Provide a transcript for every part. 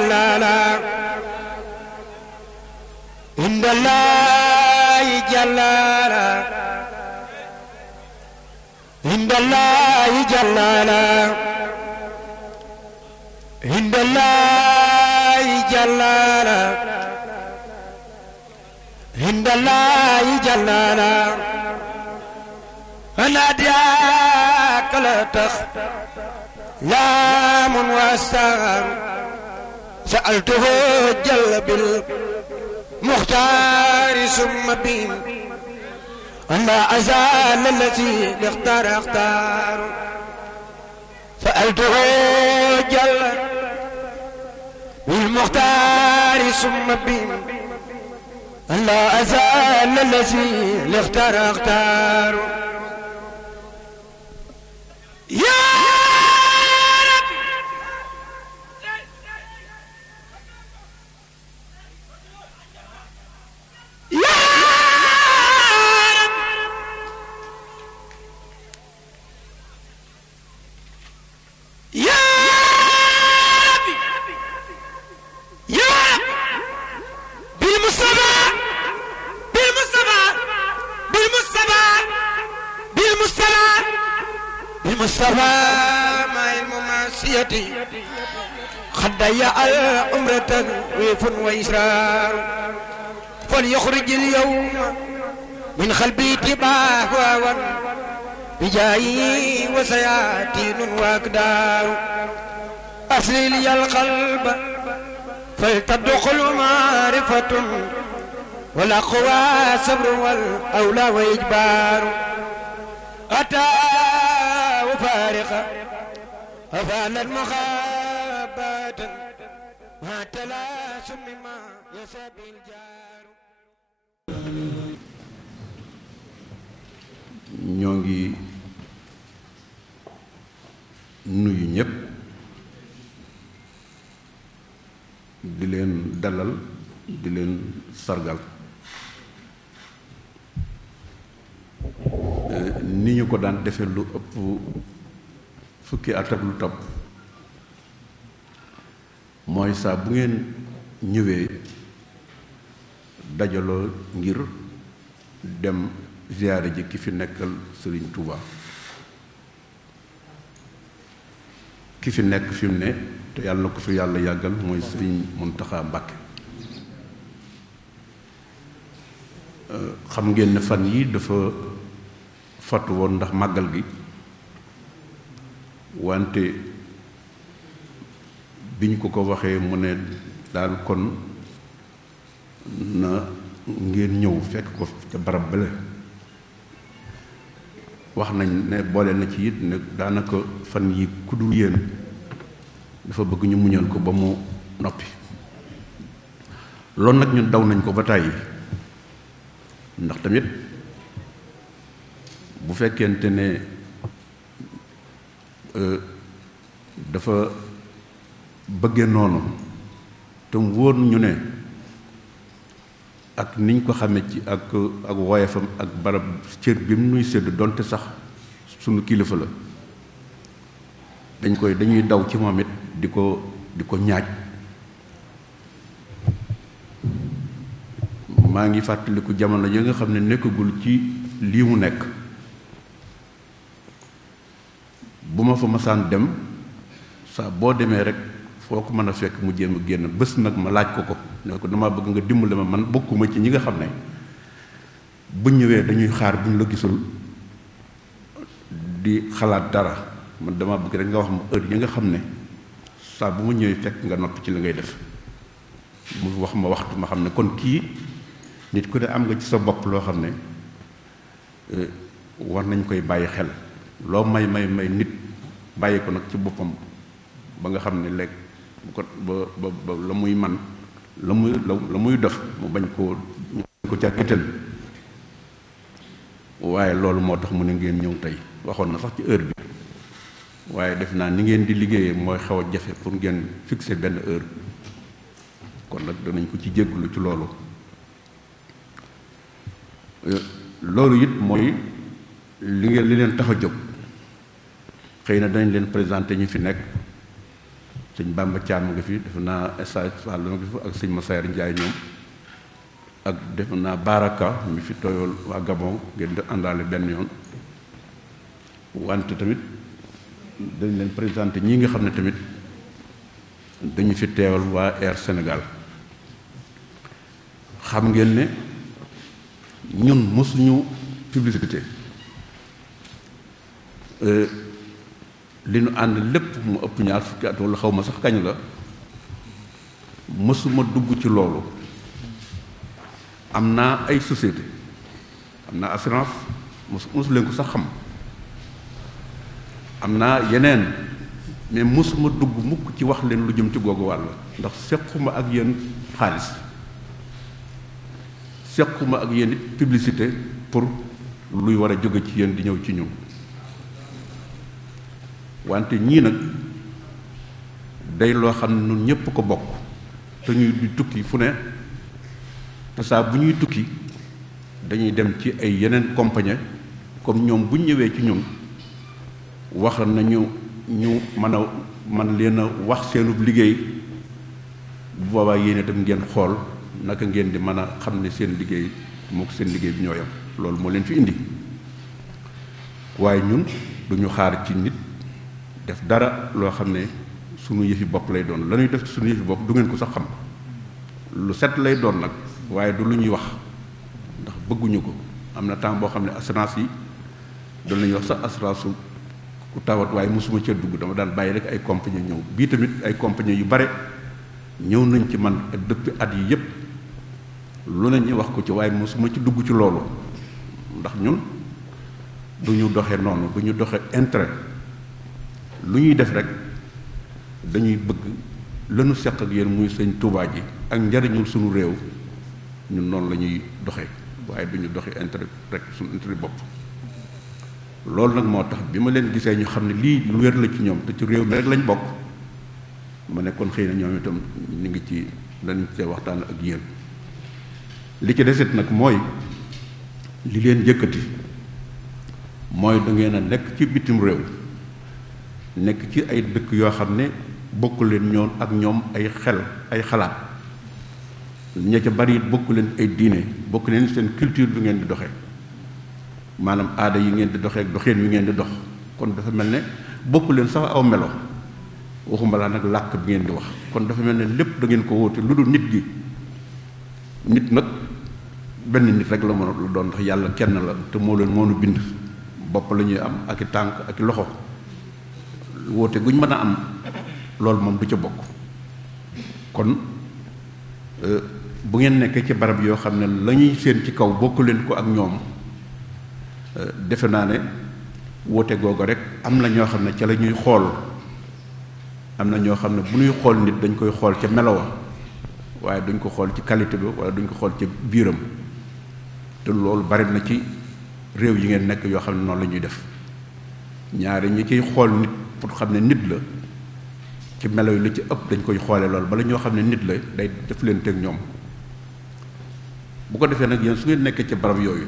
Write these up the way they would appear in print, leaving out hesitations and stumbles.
جلالا عند الله جلالا عند الله جلالا عند الله جلالا عند الله جلالا أنا دياك لا تخ لا من واستغفر سألته جل بالمختار ثم بين أن لا أزال الذي اختار سألته جل بالمختار ثم بين أن لا أزال الذي اختار يا المصطفى مع المماسية قد ضيع العمرة ويف وإسرار فليخرج اليوم من قلبي تباهوا بجاي وسياتين وأقدار أصلي لي القلب فلتدخل معرفة والأقوى صبر والأولى وإجبار أتى وفارقة أفعلت مخابات ما تلاسم ما يساب الجار ñoo ngi nuyu ñëpp di leen dalal di leen sargal ni ñu ko daan defee lu ëpp fukki at ak lu topp mooy saa bu ngeen ñëwee dajaloo ngir dem ziyaare ji ki fi nekkal Sëriñ Tuuba ki fi nekk fi mu ne te yàlla na ko fi yàlla yàggal mooy Sëriñ Muntaxa Mbàkke xam ngeen ne fan yi dafa fàttu woon ndax màggal gi wante bi ñu ko waxee mu ne daal kon na ngeen ñëw fekk ko ca barab bële wax nañ ne boole na ci it ne daanaka fan yi ku dul yéen dafa bëgg ñu muñal ko ba mu noppi loolu nag ñun daw nañ ko ba tàyyi ndax tamit bu fekkente ne dafa bëgge noonu te mu wóor ñu ne ak niñ ko xame ci ak woyefam ak barab cër bi mu nuy sédd donte sax sunu kilifa la dañuy daw ci moom it di ko ñaaj maa ngi fàttaliku jamono yi nga xam ne nekkagul ci lii mu nekk bu ma fa masaan dem saa boo demee rek foo ko mën a fekk mu jéem a génn bés nag ma laaj ko ne ko dama bëgg nga dimbale ma man bokkuma ci ñi nga xam ne bu ñëwee dañuy xaar bu ñu la gisul di xalaat dara man dama bëgg rek nga wax ma heure yi nga xam ne saa bu ma ñëwee fekk nga noppi ci li ngay def mu wax ma waxtu ma xam ne kon kii nit ku ne am nga ci sa bopp loo xam ne war nañ koy bàyyi xel loo may nit bàyyi ko nag ci boppam ba nga xam ne léegi bu ko ba la muy man la muy def mu bañ ko ca ital waaye loolu moo tax mu ne ngeen ñëw tey waxoon na sax ci heure bi waaye def naa ni ngeen di liggéeyee mooy xaw a jafe pour ngeen fixer benn heure kon nag danañ ko ci jéggulu ci loolu loolu it mooy li leen tax a jóg xëy na dañ leen présenté ñu fi nekk sëñ Bamba Thiam nga fi defe naa stage Fall nga fi ak sëñ Massayer Ndiaye ñoom ak defe naa Baraka mi fi tooyool waa Gabon ngeen di àndaale benn yoon wante tamit dañ leen présenté ñii nga xam ne tamit dañu fi teewal waa Air Sénégal xam ngeen ne ñun mosuñu publicité li nu ànd lépp mu ëpp ñaar fukki at wala xaw ma sax kañ la mësuma dugg ci loolu. am naa ay société am naa assurance mosu leen ko sax xam am naa yeneen mais mosuma dugg mukk ci wax leen lu jëm ci googu wàll ndax sequma ak yéen xaalis sequma ak yéen it publicité pour luy war a jóge ci yéen di ñëw ci ñun wante ñii nag day loo xam ne ñun ñépp ko bokk te ñuy di tukki fu ne te saa bu ñuy tukki dañuy dem ci ay yeneen compagnie comme ñoom bu ñëwee ci ñun wax nañu ñu man leen a wax seenub liggéey bu boobaa yéen itam ngeen xool naka ngeen di mën a xam ne seen liggéey moo ko seen liggéey bi ñoo yam loolu moo leen fi indi waaye ñun duñu xaar ci nit def dara loo xam ne sunu yëfi bopp lay doon la ñuy def ci sunu yëfi bopp du ngeen ko sax xam lu set lay doon nag waaye du lu ñuy wax ndax bëgguñu ko am na temps boo xam ne assurance yi doon nañu wax sax assurance su ku tawat waaye mosuma ca dugg dama daan bàyyi rek ay compagnie ñëw bii tamit ay compagnie yu bare ñëw nañ ci man depuis at yi yépp lu ne ñu wax ko ci waaye mosuma ci dugg ci loolu ndax ñun du ñu doxe noonu du ñu doxe intérêt lu ñuy def rek dañuy bëgg lanu seq ak yéen muy sëñ Tuubaa ji ak njariñul suñu réew ñun noonu la ñuy doxee waaye du ñu doxe intérêt rek suñu intérêt bopp loolu nag moo tax bi ma leen gisee ñu xam ne lii lu wér la ci ñoom te ci réew mi rek lañ bokk ma ne kon xëy na ñoom itam ñu ngi ci dañ cee waxtaan ak yéen li ci desit nag mooy li leen yëkkati mooy da ngeen a nekk ci bitim réew nekk ci ay dëkk yoo xam ne bokk leen ñoon ak ñoom ay xel ay xalaat ña ca bari bokk leen ay diine bokk leen seen culture bi ngeen di doxee maanaam aada yi ngeen di doxee ak doxeen wi ngeen di dox kon dafa mel ne bokk leen sax aw melo waxuma laa nag làkk bi ngeen di wax kon dafa mel ne lépp da ngeen ko wóote lu dul nit gi nit nag benn nit rek la mën a doon ndax yàlla kenn la te moo nu bind bopp la ñuy am ak i tànk ak i loxo wóote guñ mën a am loolu moom du ca bokk kon bu ngeen nekkee ci barab yoo xam ne la ñuy seen ci kaw bokk leen ko ak ñoom defe naa ne wóote googu rek am na ñoo xam ne ca la ñuy xool am na ñoo xam ne bu ñuy xool nit dañ koy xool ca melowa waaye duñ ko xool ci qualité bi wala duñ ko xool ca biiram te loolu bari na ci réew yi ngeen nekk yoo xam ne noonu la ñuy def ñaari ñi ciy xool nit pour xam ne nit la ci melo yi lu ci ëpp dañ koy xoole loolu bala ñoo xam ne nit la day def leen teg ñoom bu ko defee nag yéen su ngeen nekkee ci barab yooyu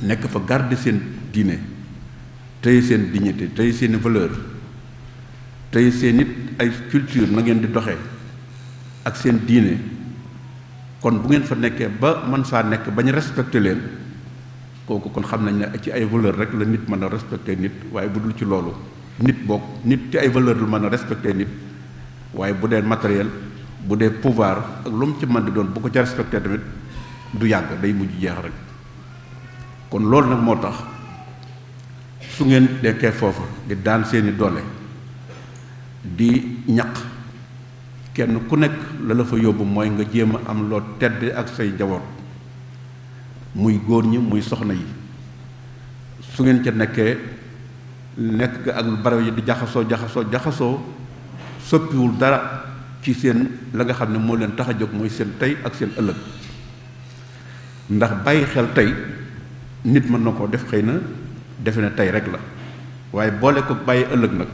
nekk fa garder seen diine tey seen dignité tey seeni valeur tey seen nit ay culture na ngeen di doxee ak seen diine kon bu ngeen fa nekkee ba man faa nekk bañ respecté leen kooku kon xam nañ ne ci ay valeur rek la nit mën a respecté nit waaye bu dul ci loolu nit bokk nit ci ay valeur la mën a respecté nit waaye bu dee matériel bu dee pouvoir ak lu mu ci mën di doon bu ko ca respecté tamit du yàgg day mujj jeex rek kon loolu nag moo tax su ngeen nekkee foofu di daan seeni doole di ñaq kenn ku nekk la la fa yóbbu mooy nga jéem a am loo tedd ak say njaboot muy góor ñi muy soxna yi su ngeen ca nekkee nekk nga ak lu bari yi di jaxasoo soppiwul dara ci seen la nga xam ne moo leen tax a jóg mooy seen tey ak seen ëllëg ndax bàyyi xel tey nit mën na koo def xëy na defe ne tey rek la waaye boole ko bàyyi ëllëg nag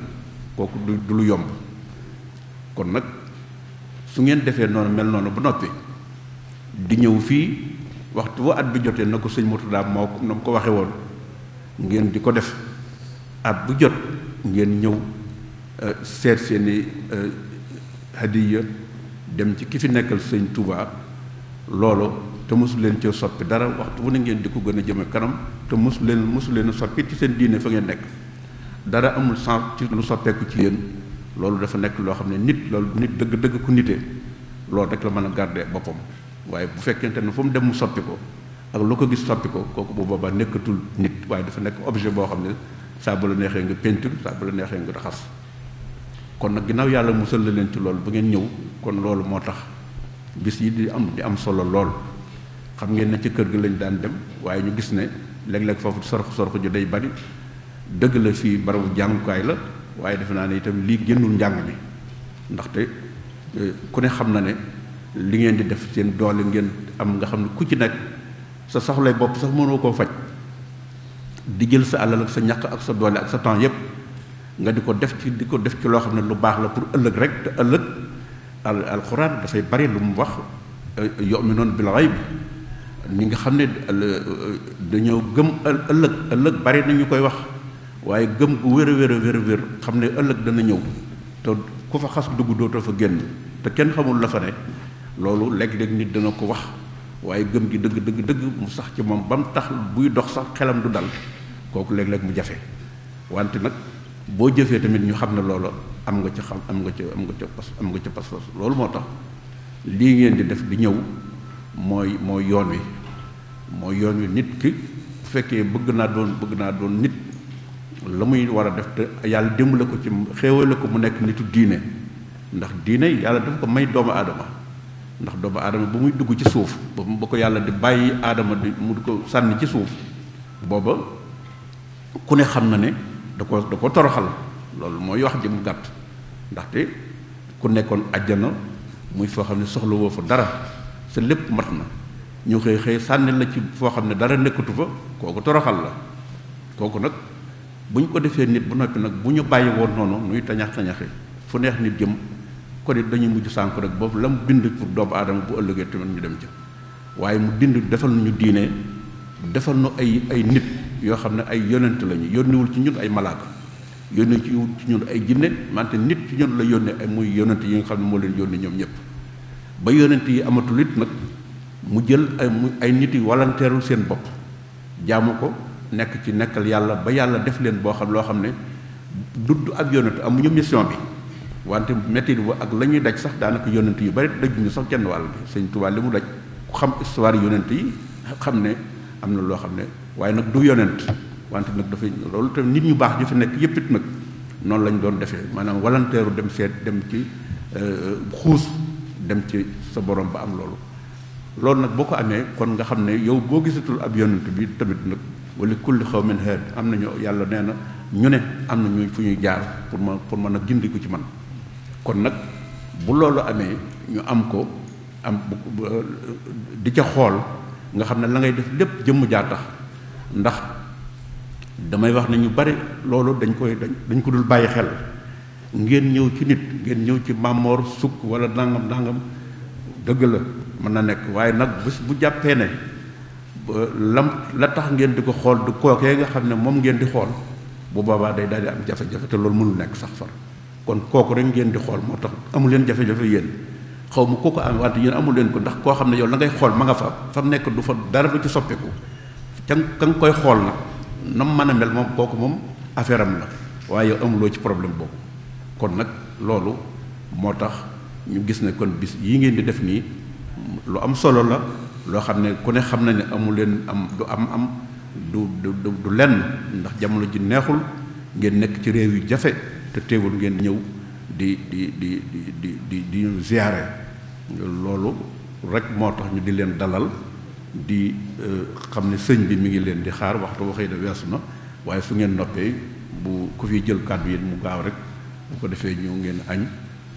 kooku du lu yomb kon nag su ngeen defee noonu mel noonu ba noppi di ñëw fii waxtu wa at bi jotee na ko sëñ Murtada moo na ko waxe woon ngeen di ko def at bu jot ngeen ñëw seet seeni hadiya dem ci ki fi nekkal sëñ Touba loolu te mosu leen ci soppi dara waxtu wu ne ngeen di ko gën a jëme kanam te mosu leen a soppi ci seen diine fa ngeen nekk dara amul sens ci lu soppeeku ci yéen loolu dafa nekk loo xam ne nit dëgg-dëgg ku nite loolu rek la mën a garder boppam waaye bu fekkente ne fu mu dem mu soppi ko ak lu ko gis soppi ko kooku bu boobaa nekkatul nit waaye dafa nekk objet boo xam ne saa bu la neexee nga peinture saa bu la neexee nga raxas kon nag ginnaaw yàlla musal la leen ci loolu ba ngeen ñëw kon loolu moo tax bis yi di am solo lool xam ngeen ne ci kër gi lañ daan dem waaye ñu gis ne léeg-léeg foofu sorxu ju day bari dëgg la fii barabu jàngukaay la waaye defe naa ne itam lii génnul njàng mi ndaxte ku ne xam na ne li ngeen di def seen doole ngeen am nga xam ne ku ci nekk sa soxlay bopp sax mënoo koo faj di jël sa alal ak sa ñàkk ak sa doole ak sa temps yépp nga di ko def ci loo xam ne lu baax la pour ëllëg rek te ëllëg alxuraan dafay bari lu mu wax yu'minuuna bil ghayb ñi nga xam ne dañoo gëm ëllëg bari na ñu koy wax waaye gëm gu wér xam ne ëllëg dana ñëw te ku fa xas dugg dootoo fa génn te kenn xamul la fa ne loolu léeg-léeg nit dana ko wax waaye gëm gi dëgg mu sax ci moom ba mu tax buy dox sax xelam du dal kooku léeg-léeg mu jafe wante nag boo jëfee tamit ñu xam ne loola am nga ca pas loolu moo tax lii ngeen di def di ñëw mooy yoon wi nit ki bu fekkee bëgg naa doon nit la muy war a def te yàlla dimbale ko ci xéewale ko mu nekk nitu diine ndax diine yàlla dafa ko may doomu aadama ndax doomu aadama bu muy dugg ci suuf ba ko yàlla di bàyyi aadama di mu di ko sànni ci suuf booba ku ne xam na ne da ko toroxal loolu mooy wax ji mu gàtt ndaxte ku nekkoon àjjana muy foo xam ne soxla woo fa dara sa lépp mat na ñu xëy sànni la ci foo xam ne dara nekkatu fa kooku toroxal la kooku nag bu ñu ko defee nit bu noppi nag bu ñu bàyyi woon noonu nuy tañax-tañaxe fu neex nit jëm ko nit dañuy mujj sànk rek boobu la mu bind pour doomu aadama bu ëllëgee tamit ñu dem ca waaye mu bind defal ñu diine defal nu ay nit yoo xam ne ay yonent lañu yónniwul ci ñun ay malaaka yónni ci ñun ay jinne mante nit ci ñun la yónne ay muy yonent yi nga xam ne moo leen yónni ñoom ñëpp ba yonent yi amatul it nag mu jël ay nit yi volontaire seen bopp jaamu ko nekk ci nekkal yàlla ba yàlla def leen loo xam ne dudd ab yonent amuñu mission bi wante métti ba ak la ñuy daj sax daanaka yonent yu bari dajuñu sax kenn wàll bi Sëñ Tuubaa li mu daj ku xam histoire yonent yi xam ne am na loo xam ne waaye nag du yonent wante nag dafay loolu te nit ñu baax ñu fi nekk yépp it nag noonu lañ doon defee maanaam volontaire dem ci xuus dem ci sa borom ba am loolu nag boo ko amee kon nga xam ne yow boo gisatul ab yonent bi tamit nag wala kulli xawmin haad am nañu yàlla nee na ñu ne am na ñu fu ñuy jaar pour mën a gindiku ci man kon nag bu loolu amee ñu am ko di ca xool nga xam ne la ngay def lépp jëmm jaa tax ndax damay wax ne ñu bari loolu dañ ko dul bàyyi xel ngeen ñëw ci nit ngeen ñëw ci Mamor sukk wala nangam dëgg la mën na nekk waaye nag bés bu jàppee ne la tax ngeen di ko xool du kookee nga xam ne moom ngeen di xool bu boobaa day daal di am jafe-jafe te loolu mënul nekk sax far kon kooku rek ngeen di xool moo tax amu leen jafe-jafe yéen xaw ma kooku am wante yéen amul leen ko ndax koo xam ne yow la ngay xool ma nga fa mu nekk du fa dara du ci soppeeku ka nga koy xool nag nam mën a mel moom kooku moom affaire am la waaye yow amuloo ci problème boobu kon nag loolu moo tax ñu gis ne kon bis yi ngeen di def nii lu am solo la loo xam ne ku ne xam na ne amu leen du lenn ndax jamono ji neexul ngeen nekk ci réew yu jafe te teewul ngeen ñëw di ziyaare loolu rek moo tax ñu di leen dalal di xam ne sëñ bi mi ngi leen di xaar waxtu waxee da weesu na waaye su ngeen noppee bu ku fi jël kàddu yi mu gaaw rek bu ko defee ñu ngeen añ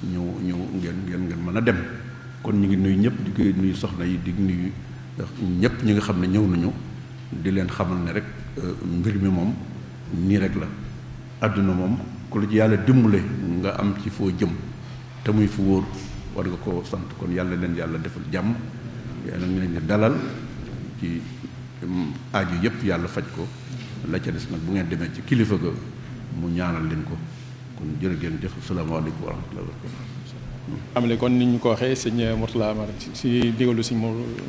ngeen mën a dem kon ñu ngi nuyu ñëpp di koy nuyu soxna yi di nuyu ñëpp ñi nga xam ne ñëw nañu di leen xamal ne rek mbir mi moom nii rek la àdduna moom ku la ci yàlla dimbale nga am ci foo jëm te muy fu wóor war nga ko sant kon yàlla leen yàlla defal jàmm yàlla ngi leen di dalal ci aaju yëpp yàlla faj ko la ca des nag bu ngeen demee ci kilifa ga mu ñaanal leen ko kon jërë ngeen jëf asalaamaaleykum wa rahmatullahi wa barakatuh. amle kon ni ñu ko waxee sëñ Mourtala Amar si digalu sëñ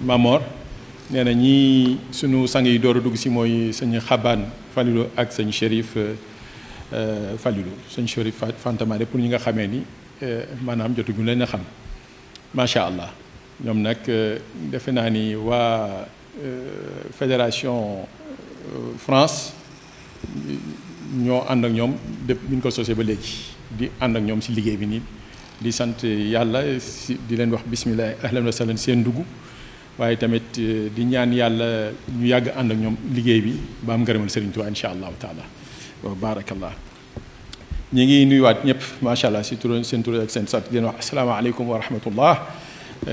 Mamor nee na ñii sunu sang yi door a dugg si mooy sëñ Xabaan Falilou ak sëñ Chérif Falilou sëñ Chérif Fantamade pour ñi nga xamee ni maanaam jotuñu leen a xam macha allah ñoom nag defe naa ni waa fédération France ñoo ànd ak ñoom depuis bi ñu ko sosee ba léegi di ànd ak ñoom si liggéey bi nii di sant yàlla si di leen wax bismillah ahlan wa sahlan seen dugg waaye tamit di ñaan yàlla ñu yàgg ànd ak ñoom liggéey bi ba am ngërëmal Sëriñ Tuubaa insha allahu taala wa barakallah ñi ngi nuyuwaat ñëpp macha allah si tur seen tur ak seen sant di leen wax asalaamaaleykum wa rahmatullah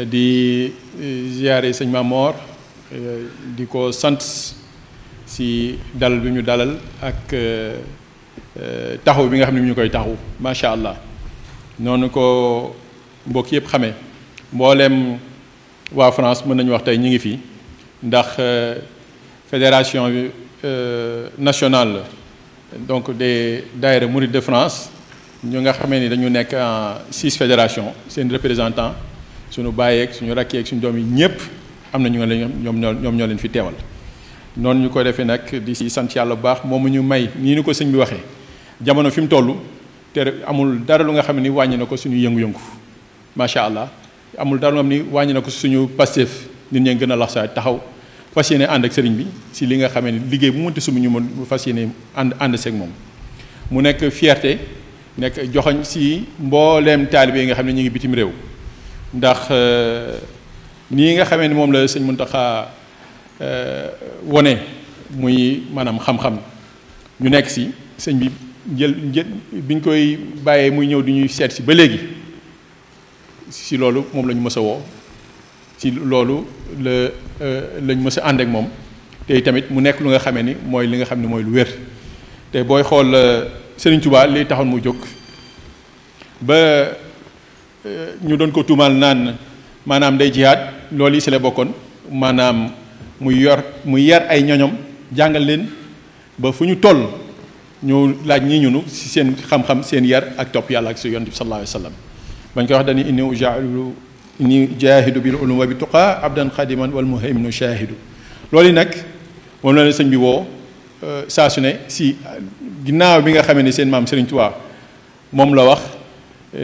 di ziare sëñ Mamor di ko sant si dalal bi ñu dalal ak taxaw bi nga xam ne ñu koy taxaw macha allah noonu ko mbokk yëpp xamee mboolem waa France mën nañu wax tey ñu ngi fi ndax fédération nationale donc des daayira Mouride de France ñu nga xamee ni dañu nekk en 6 fédérations seen représentant suñu bàyyeeg suñu rakkeeg suñu doom yi ñëpp am na ñu nga leen ñoom ñoo leen fi teewal noonu ñu ko defee nag di si sant yàlla bu baax moom ñu may nii ni ko sëñ bi waxee jamono fi mu toll te amul dara lu nga xam ne ni wàññi na ko suñu yëngu-yëngu macha allah amul dara lu nga xam ni wàññi na ko suñu Pastef nit ñi gën a lax saa taxaw fas yéene ànd ak sëriñ bi si li nga xamee ni liggéey bu mënti sumu ñu mën fas yéene ànd seeg moom mu nekk fierté nekk joxoñ si mbooleem taalibe yi nga xam ne ñu ngi bitim réew ndax nii nga xamee ni moom la sëñ Muntaxa wone muy maanaam xam-xam ñu nekk si sëñ bi jël biñ koy bàyyee muy ñëw di ñuy seet si ba léegi si loolu moom la ñu mës a woo ci loolu lañ mës a ànd ak moom te tamit mu nekk lu nga xamee ni mooy li nga xam ne mooy lu wér te booy xool Sëriñ Tuubaa li taxoon mu jóg ba ñu doon ko tuumaal naan maanaam day jihaad loolu yi si la bokkoon maanaam muy yar ay ñoñom jàngal leen ba fu ñu toll ñu laaj ñii ñunu si seen xam-xam seen yar ak topp yàlla ak si yonent bi sallallahu alayhi wa sallam bañ koy wax dañuy inni jaahidu bil ulum wa bi tuqaa abdan xadiman wal muhayminu shaahidu loolu yi nag moom la sëñ bi woo saa su ne si ginnaaw bi nga xamee ne seen maam Sëriñ Tuubaa moom la wax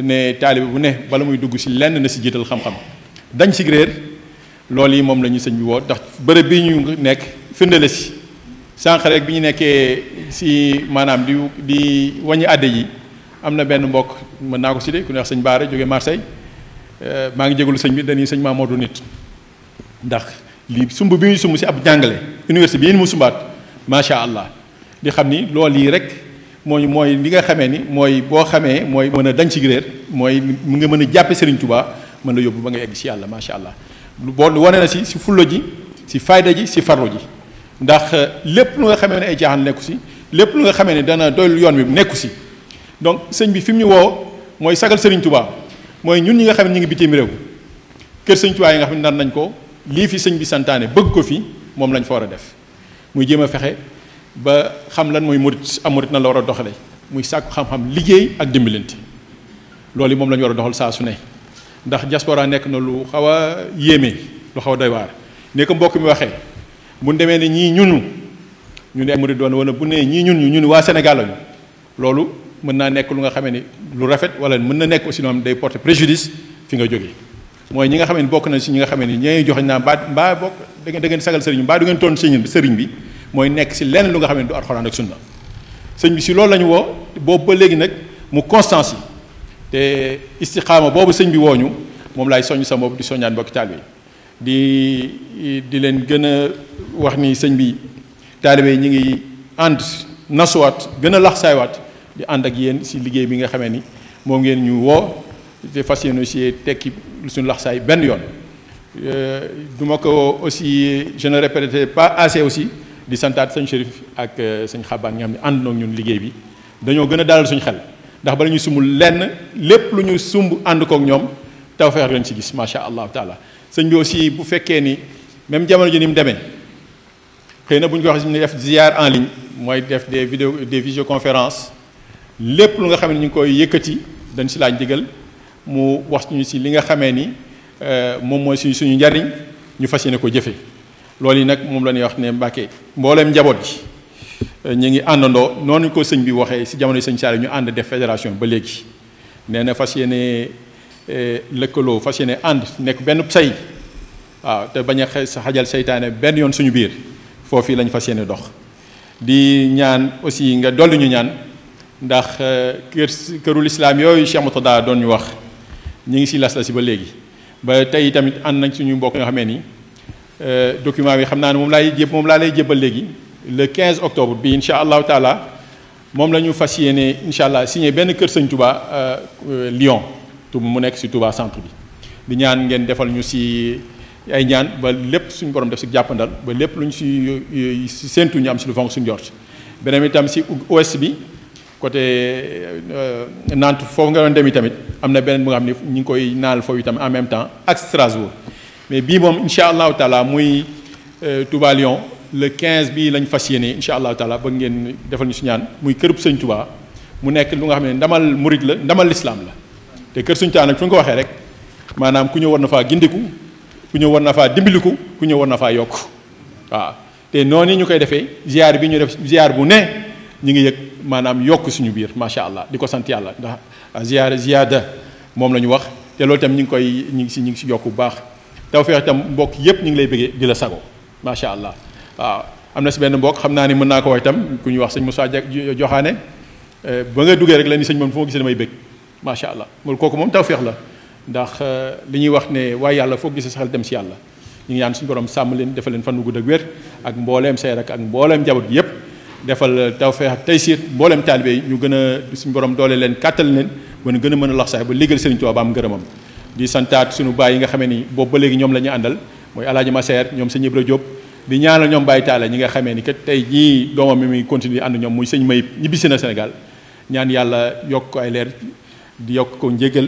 ne taalibe bu ne bala muy dugg si lenn na si jiital xam-xam dañ si réer loolu yi moom la ñu sëñ bi woo ndax bërëb bi ñu nekk firndale si sànq rek bi ñu nekkee si maanaam di wàññi àdde yi am na benn mbokk mën naa ko cité ku ne wax sëñ Baara jógee Marseille maa ngi jégalu sëñ bi dañuy sëñ Mamadou nit ndax lii sumb bi ñuy sumb si ab jàngale université bi yéen mu sumbaat macha allah di xam ni loolu yi rek mooy li nga xamee ni mooy boo xamee mooy mën a dañ ci réer mooy mu nga mën a jàppe Serigne Touba mën la yóbbu ba nga egg si yàlla macha allah boo wane na si fullo ji si fayda ji si farlu ji ndax lépp lu nga xamee ne ay jaaxaan nekku si lépp lu nga xamee ne dana doylu yoon wi nekku si donc sëñ bi fi mu ñu woo mooy sagal Serigne Touba mooy ñun ñi nga xam ne ñu ngi bitim réew kër sëñ Touba yi nga xam ne nar nañ ko lii fi sëñ bi santaane bëgg ko fi moom lañ fa war a def muy jéem a fexe ba xam lan mooy murit am murit na la war a doxale muy sàkku xam-xam liggéey ak dimbalante loolu moom la ñu war a doxal saa su ne ndax diaspora nekk na lu xaw a yéeme lu xaw a doy waar ne ko mbokk mi waxee bu demee ne ñii ñu ne ay murit doon wala bu nee ñii ñun waa Sénégal lañu loolu mën naa nekk lu nga xamee ni lu rafet wala mën na nekk aussi noonu day porter préjudice fi nga jógee mooy ñi nga xamee ni bokk na si ñi nga xamee ni ñooy joxe naa mbaa bokk da ngeen sagal sëriñ mbaa du ngeen toon sëriñ bi mooy nekk si lenn lu nga xam ne du alxuraan ak sunna sëñ bi si loolu la ñu woo boobu ba léegi nag mu constance yi te istiqaama boobu sëñ bi wooñu moom laay soññ sa bopp di soññaan mbokki taalibe yi di leen gën a wax ni sëñ bi taalibe yi ñu ngi ànd nasuwaat gën a lax saaywaat di ànd ak yéen si liggéey bi nga xamee ni moom ngeen ñu woo te fas yéene aussi tekki suñu laxsaay benn yoon du ma ko aussi je ne répéterai pas assez aussi di santaat sëñ Chérif ak sëñ Xabaan nga xam ne ànd noog ñun liggéey bi dañoo gën a dalal suñu xel ndax bala ñu sumbul lenn lépp lu ñu sumb ànd koog ñoom tawfeex lañ ci gis macha allahu taala sëñ bi aussi bu fekkee ni même jamono ji ni mu demee xëy na bu ñu ko waxee ni def ziar en ligne mooy def des visioconférences lépp lu nga xam ne ñu ngi koy yëkkati dañ si laaj ndigal mu wax ñu si li nga xamee ni moom mooy suñu njariñ ñu fas yéene ko jëfe loolu yi nag moom la ñuy wax ne Mbàkke mbooleem njaboot ji ñu ngi àndandoo noonu ko sëñ bi waxee si jamono sëñ Saaliw ñu ànd def fédération ba léegi nee na fas yéene lëkkaloo fas yéene ànd nekk benn say waaw te bañ a xajal seytaane benn yoon suñu biir foofu lañ fas yéene dox di ñaan aussi nga dolli ñu ñaan ndax kërul islaam yooyu Cheikh Moutada doon ñu wax ñu ngi si las la si ba léegi ba tey tamit ànd nañ suñu mbokk nga xamee ni document bi xam naa ne moom laa lay jébbal léegi le 15 octobre bi incha allahu taala moom la ñu fas yéene incha allah signé benn kër sëñ Touba Lyon mu nekk si Touba centre bi di ñaan ngeen defal ñu si ay ñaan ba lépp suñu borom def si jàppandal ba lépp lu ñu si séentu ñu am si lu fonk suñu jort beneen itam si ouest bi côté Nantes foofu nga doon dem tamit am na beneen bu nga xam ne ñu ngi koy naal foofu itam en même temps ak Strasbourg mais bii moom incha allahu taala muy Touba Lyon le 15 bii lañ fas yéene incha allahu taala ba ngeen defal ñu si ñaan muy kërub sëñ Touba mu nekk lu nga xam ne ndamal murid la ndamal lislaam la te kër sëñ Touba nag fu nga ko waxee rek maanaam ku ñëw war na faa gindiku ku ñëw war na faa dimbiliku ku ñëw war na faa yokk waaw te noonu ñu koy defee ziar bi ñu def ziar bu ne ñu ngi yëg maanaam yokk suñu biir macha allah di ko sant yàlla ndax ziyaada moom la ñu wax te loolu itam ñu ngi si yokk bu baax tawfeex itam mbokk yépp ñu ngi lay bëggee di la sago macha allah waaw am na si benn mbokk xam naa ni mën naa ko wax itam ku ñuy wax sëñ Moussa Joxaane ba nga duggee rek la ni sëñ moom fu ma gisee damay bëgg macha allah loolu kooku moom tawfeex la ndax li ñuy wax ne waaye yàlla foo gisee sa xel dem si yàlla ñu ngi ñaan suñu borom sàmm leen defal leen fan wu gudd ak wér ak mbooleem say rek ak mbooleem njaboot gi yépp defal tawfeex ak taysiir mbooleem taalibe yi ñu gën a suñu borom doole leen kàttal leen ba ñu gën a mën a lax saay ba liggéeyal Sëriñ Tuubaa ba am ngërëmam di santaat suñu baay yi nga xamee ni boobu ba léegi ñoom la ñu àndal mooy Alaaji Maseer ñoom sëñ Ibra Diop di ñaanal ñoom Baye Taala ñi nga xamee ni kat tey jii doomam mi muy continuer ànd ñoom muy sëñ Mayib ñibbisi na Sénégal ñaan yàlla yokk ko ay leer di yokk ko njégal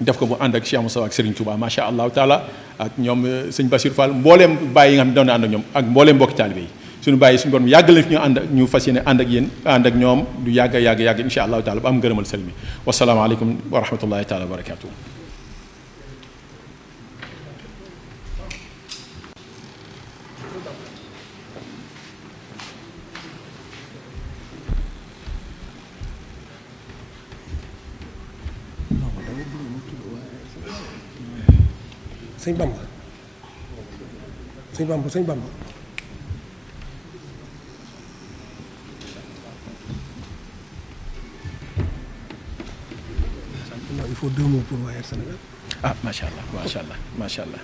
def ko mu ànd ak Cheikh Moussa ak Serigne Touba macha allahu taala ak ñoom sëñ Bassirou Fall mbooleem bàyyi yi nga xam ne doon na ànd ak ñoom ak mbooleem mbokki taalibe yi suñu bàyyi suñu borom yàgg leen fi ñu ànd ñu fas yéene ànd ak yéen ànd ak ñoom du yàgg insha allahu taala ba am ngërëmal sëriñ bi wasalaamaaleykum wa rahmatullahi taala wa barakatuh sëñ Bamba non il faut 2 mots pour Air Sénégal. Ah macha allah.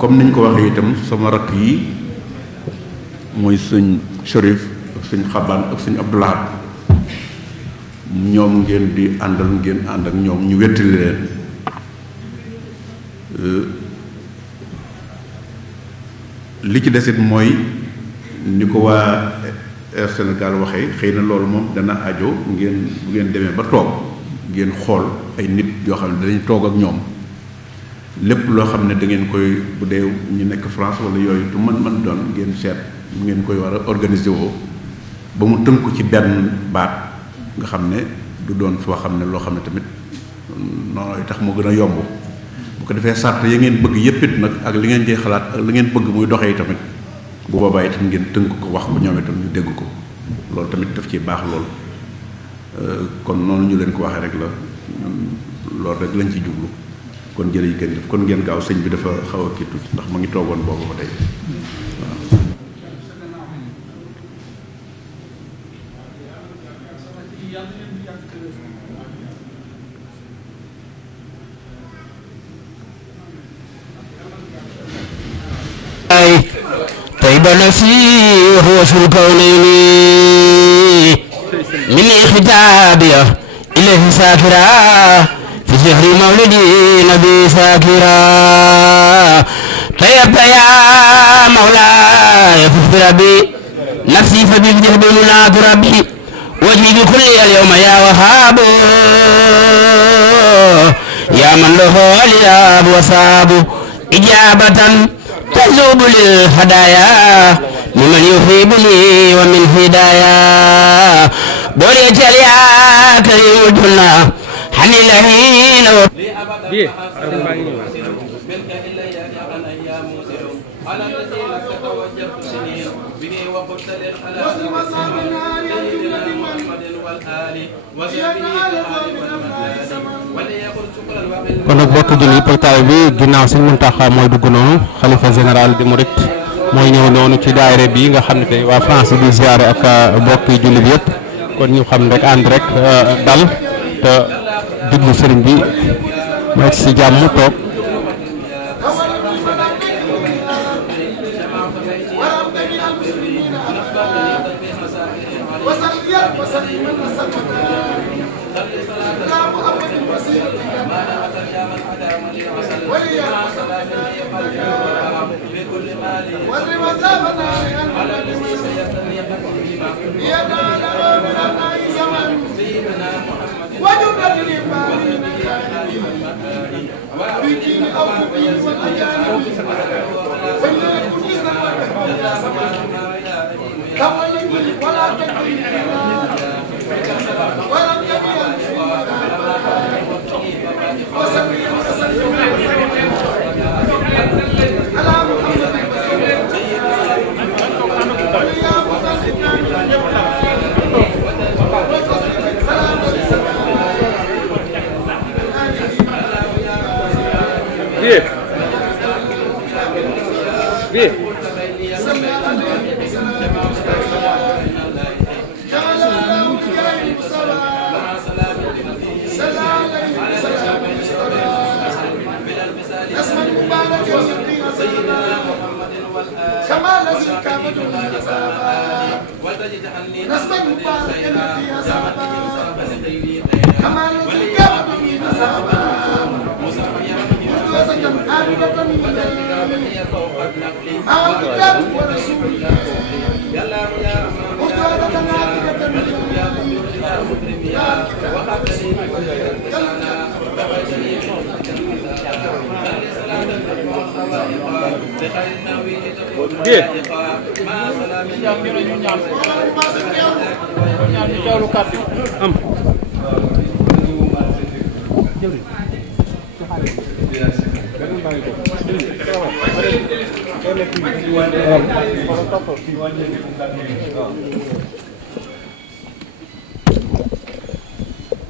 comme niñ ko waxee itam sama rakk yi muy sëñ Chérif ak sëñ Xabaan ak sëñ Abdoulahat ñoom ngeen di àndal ngeen ànd ak ñoom ñu wettali leen li ci desit mooy ni ko waa Air Sénégal waxee xëy na loolu moom dana ajo ngeen bu ngeen demee ba toog ngeen xool ay nit yoo xam ne danañ toog ak ñoom lépp loo xam ne da ngeen koy bu dee ñu nekk France wala yooyu du man doon ngeen seet ngeen koy war a organiser woo ba mu tënku ci benn baat nga xam ne du doon foo xam ne loo xam ne tamit noonu tax mu gën a yomb bu ko defee sart ya ngeen bëgg yépp it nag ak li ngeen ciy xalaat ak li ngeen bëgg muy doxee tamit bu boobaa itam ngeen tënk ko wax ko ñoom itam ñu dégg ko loolu tamit daf ci baax lool kon noonu ñu leen ko waxee rek la loolu rek lañ ci jublu kon jërëjëf ngeen def kon ngeen gaaw sëñ bi dafa xaw a kii tuuti ndax ma ngi toogoon boobu ba tey طيب نسيه في الكونين من خطابيه إليه ساكرا في شهر مولدي نبي ساكرا طيبت يا مولاي فاغفر ربي نفسي فبالجهد مناد ربي وجهي بكل اليوم يا وهاب يا من له الياب وصاب إجابة تذوب للهدايا ممن يحبني ومن هدايا بوريت يا كريم الجنة حني لهين kon nag bokk julli portail bi ginnaaw Sëñ Muntaxa mooy dugg noonu xalifa général di Murit mooy ñëw noonu ci daayira bi nga xam ne tey waa France di ziare ak bokki julli bi yëpp kon ñu xam ne rek ànd rek dal te diglu sëriñ bi mu egg si jàmm toog.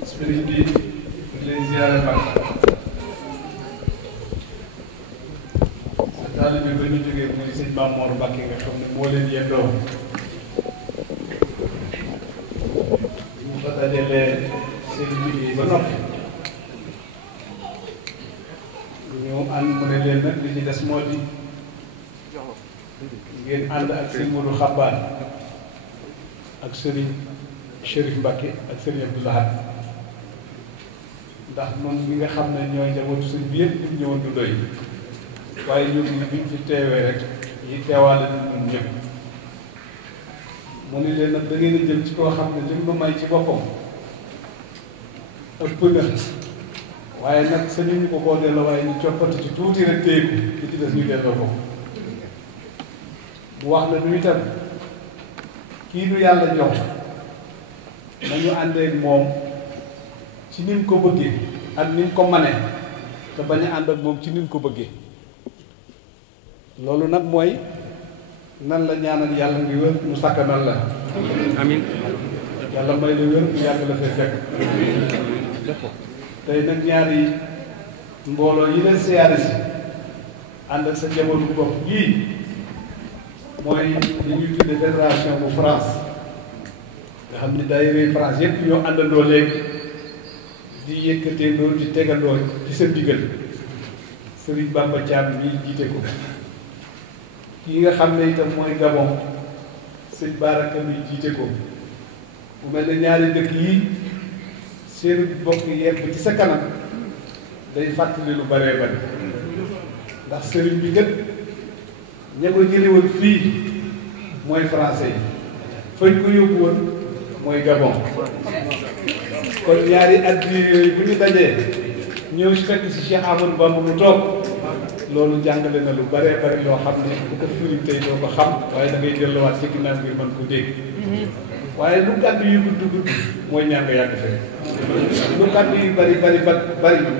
sëriñ bi lay ziyaare baax sa taalibe ba ñu jógee muy sëñ Mamoor Mbàkke nga xam ne moo leen yendoo ñu fa dajalee seen liggéey ba noppi ñu ànd mu ne leen nag li ci des moo di ngeen ànd ak sëñ Modou Xabbaan ak sëriñ Chérif Mbàkke ak sëriñ Abdou Lahad ndax noonu bi nga xam ne ñooy njabootu sëñ bi yëpp ñu ñëwoon du doy waaye ñun ñu biñ fi teewee rek yi teewaale na ñun ñëpp mu ne leen nag da ngeen a jëm ci koo xam ne lim ma may ci boppam ëpp na waaye nag sañu ñu ko koo delloo waaye ñu coppati ci tuuti rek téye ko li ci des ñu delloo ko mu wax na nu itam kii nu yàlla jox nañu àndeek moom ci ni mu ko bëggee ak ni mu ko manee te bañ a ànd ak moom ci ni mu ko bëggee loolu nag mooy nan la ñaanal yàlla ngi wér mu sakkanal la amin yàlla may la wér mu yàgg la fay fekk tey nag ñaari mbooloo yi leen siyaare si ànd ak sa njabootu bopp yii mooy li ñuy tudde fédération bu France nga xam ni daayira France yépp ñoo àndandoo léegi di yëkkateendoo di tegandoo ci sa ndigal Serigne Bamba Thiam mi jiite ko kii nga xam ne itam mooy Gabon sëñ Baraka mi jiite ko bu mel ne ñaari dëkk yi seen bokk yegg ci sa kanam day fàttali lu baree bari ndax sëriñ bi gën ña ko jëli woon fii mooy français yi fañ ko yóbbu woon mooy Gabon kon ñaari at yooyu bu ñu dajee ñëw fekk si Cheikh Amadou Bamba mu toog loolu jàngale na lu bare bari loo xam ne bu ko firi tey doo ko xam waaye da ngay delluwaat ci ginnaaw ngir mën ko dégg waaye lu kàddu yu gudd gudd mooy ñaan nga yàgg fekk lu kàddu yu bari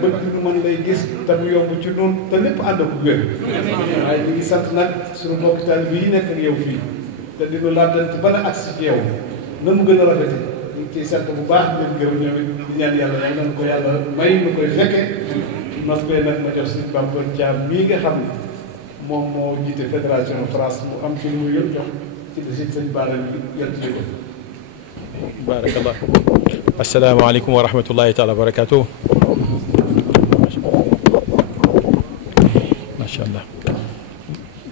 bëgg nu mën lay gis te mu yomb ci noonu te lépp ànd ak wér waaye ñu ngi sant nag suñu mbokk taalibe yi nekk ak yow fii te di nu laajante ba la agsi ci yow na mu gën a rafeti ñu ngi ciy sant bu baax di leen gërëm ñoom it di ñaan yàlla yal nañu ko yàlla may nu koy fekke noppee nag ma jox suñu Bamba Thiam mii nga xam ne moom moo jiite fédération France mu am ci mu yëpp jox ci de sëñ Bara bi yent li ko barakallah asalaamaaleykum wa rahmatullahi taala wa barakatuh macha allah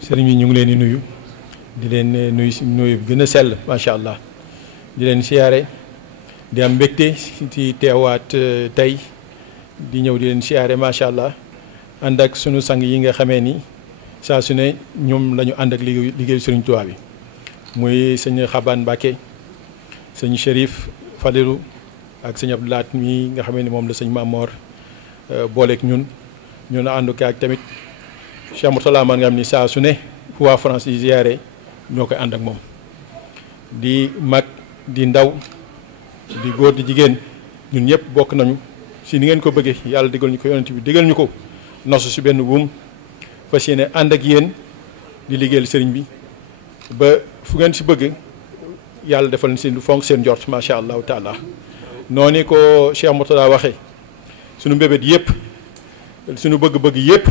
sëriñ bi ñu ngi leen di nuyu di leen nuyu si nuyu gën a sell macha allah di leen siyaare di am mbégte ci teewaat tey di ñëw di leen siyaare macha allah ànd ak sunu sang yi nga xamee ni saa su ne ñoom la ñu ànd ak liggéeyu Sëriñ Tuubaa bi muy sëñ Xabaan Mbàkke sëñ Chérif Fadilou ak sëñ Abdou Lahat mi nga xamee ni moom la sëñ Mamor booleeg ñun ànd ak tamit Cheikh Mourtala man nga xam ni saa su ne fu waa France yi ziyaare ñoo koy ànd ak moom di mag di ndaw di góor di jigéen ñun ñëpp bokk nañu si ni ngeen ko bëggee yàlla digal ñu ko yonent bi digal ñu ko nosu si benn buum fas yéene ànd ak yéen di liggéeyal sëriñ bi ba fu ngeen si bëgg yàlla defal si lu fonk seen njort macha allahu taala noonu ko Cheikh Mourtada waxee suñu mbébét yëpp suñu bëgg-bëgg yëpp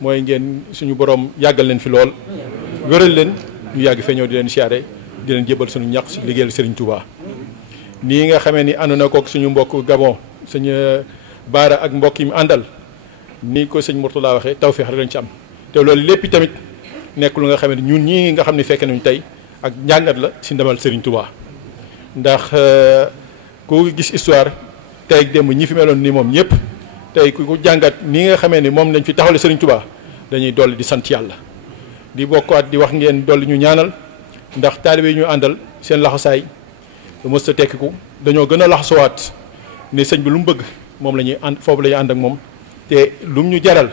mooy ngeen suñu borom yàggal leen fi lool wéral leen ñu yàgg fee ñëw di leen siyaare di leen jébal suñu ñaq si liggéeyal sëriñ Touba nii nga xamee ni ànd na kook suñu mbokk Gabon sëñ Baara ak mbokk yi mu àndal ni ko sëñ Mourtada waxee tawfeex rek lañ ci am te loolu lépp tamit nekk lu nga xam ne ñun ñii nga xam ne fekke nañu tey ak njàngat la si ndemal Serigne Touba ndax ku gis histoire tey ak démb ñi fi meloon ni moom ñëpp tey ku jàngat ni nga xamee ni moom lañ fi taxawle Serigne Touba dañuy dolli di sant yàlla di bokkaat di wax ngeen dolli ñu ñaanal ndax taalibe yi ñu àndal seen laxasaay mës a tekkiku dañoo gën a laxasuwaat ne sëñ bi lu mu bëgg moom la ñuy ànd foofu la ñuy ànd ak moom te lu mu ñu jaral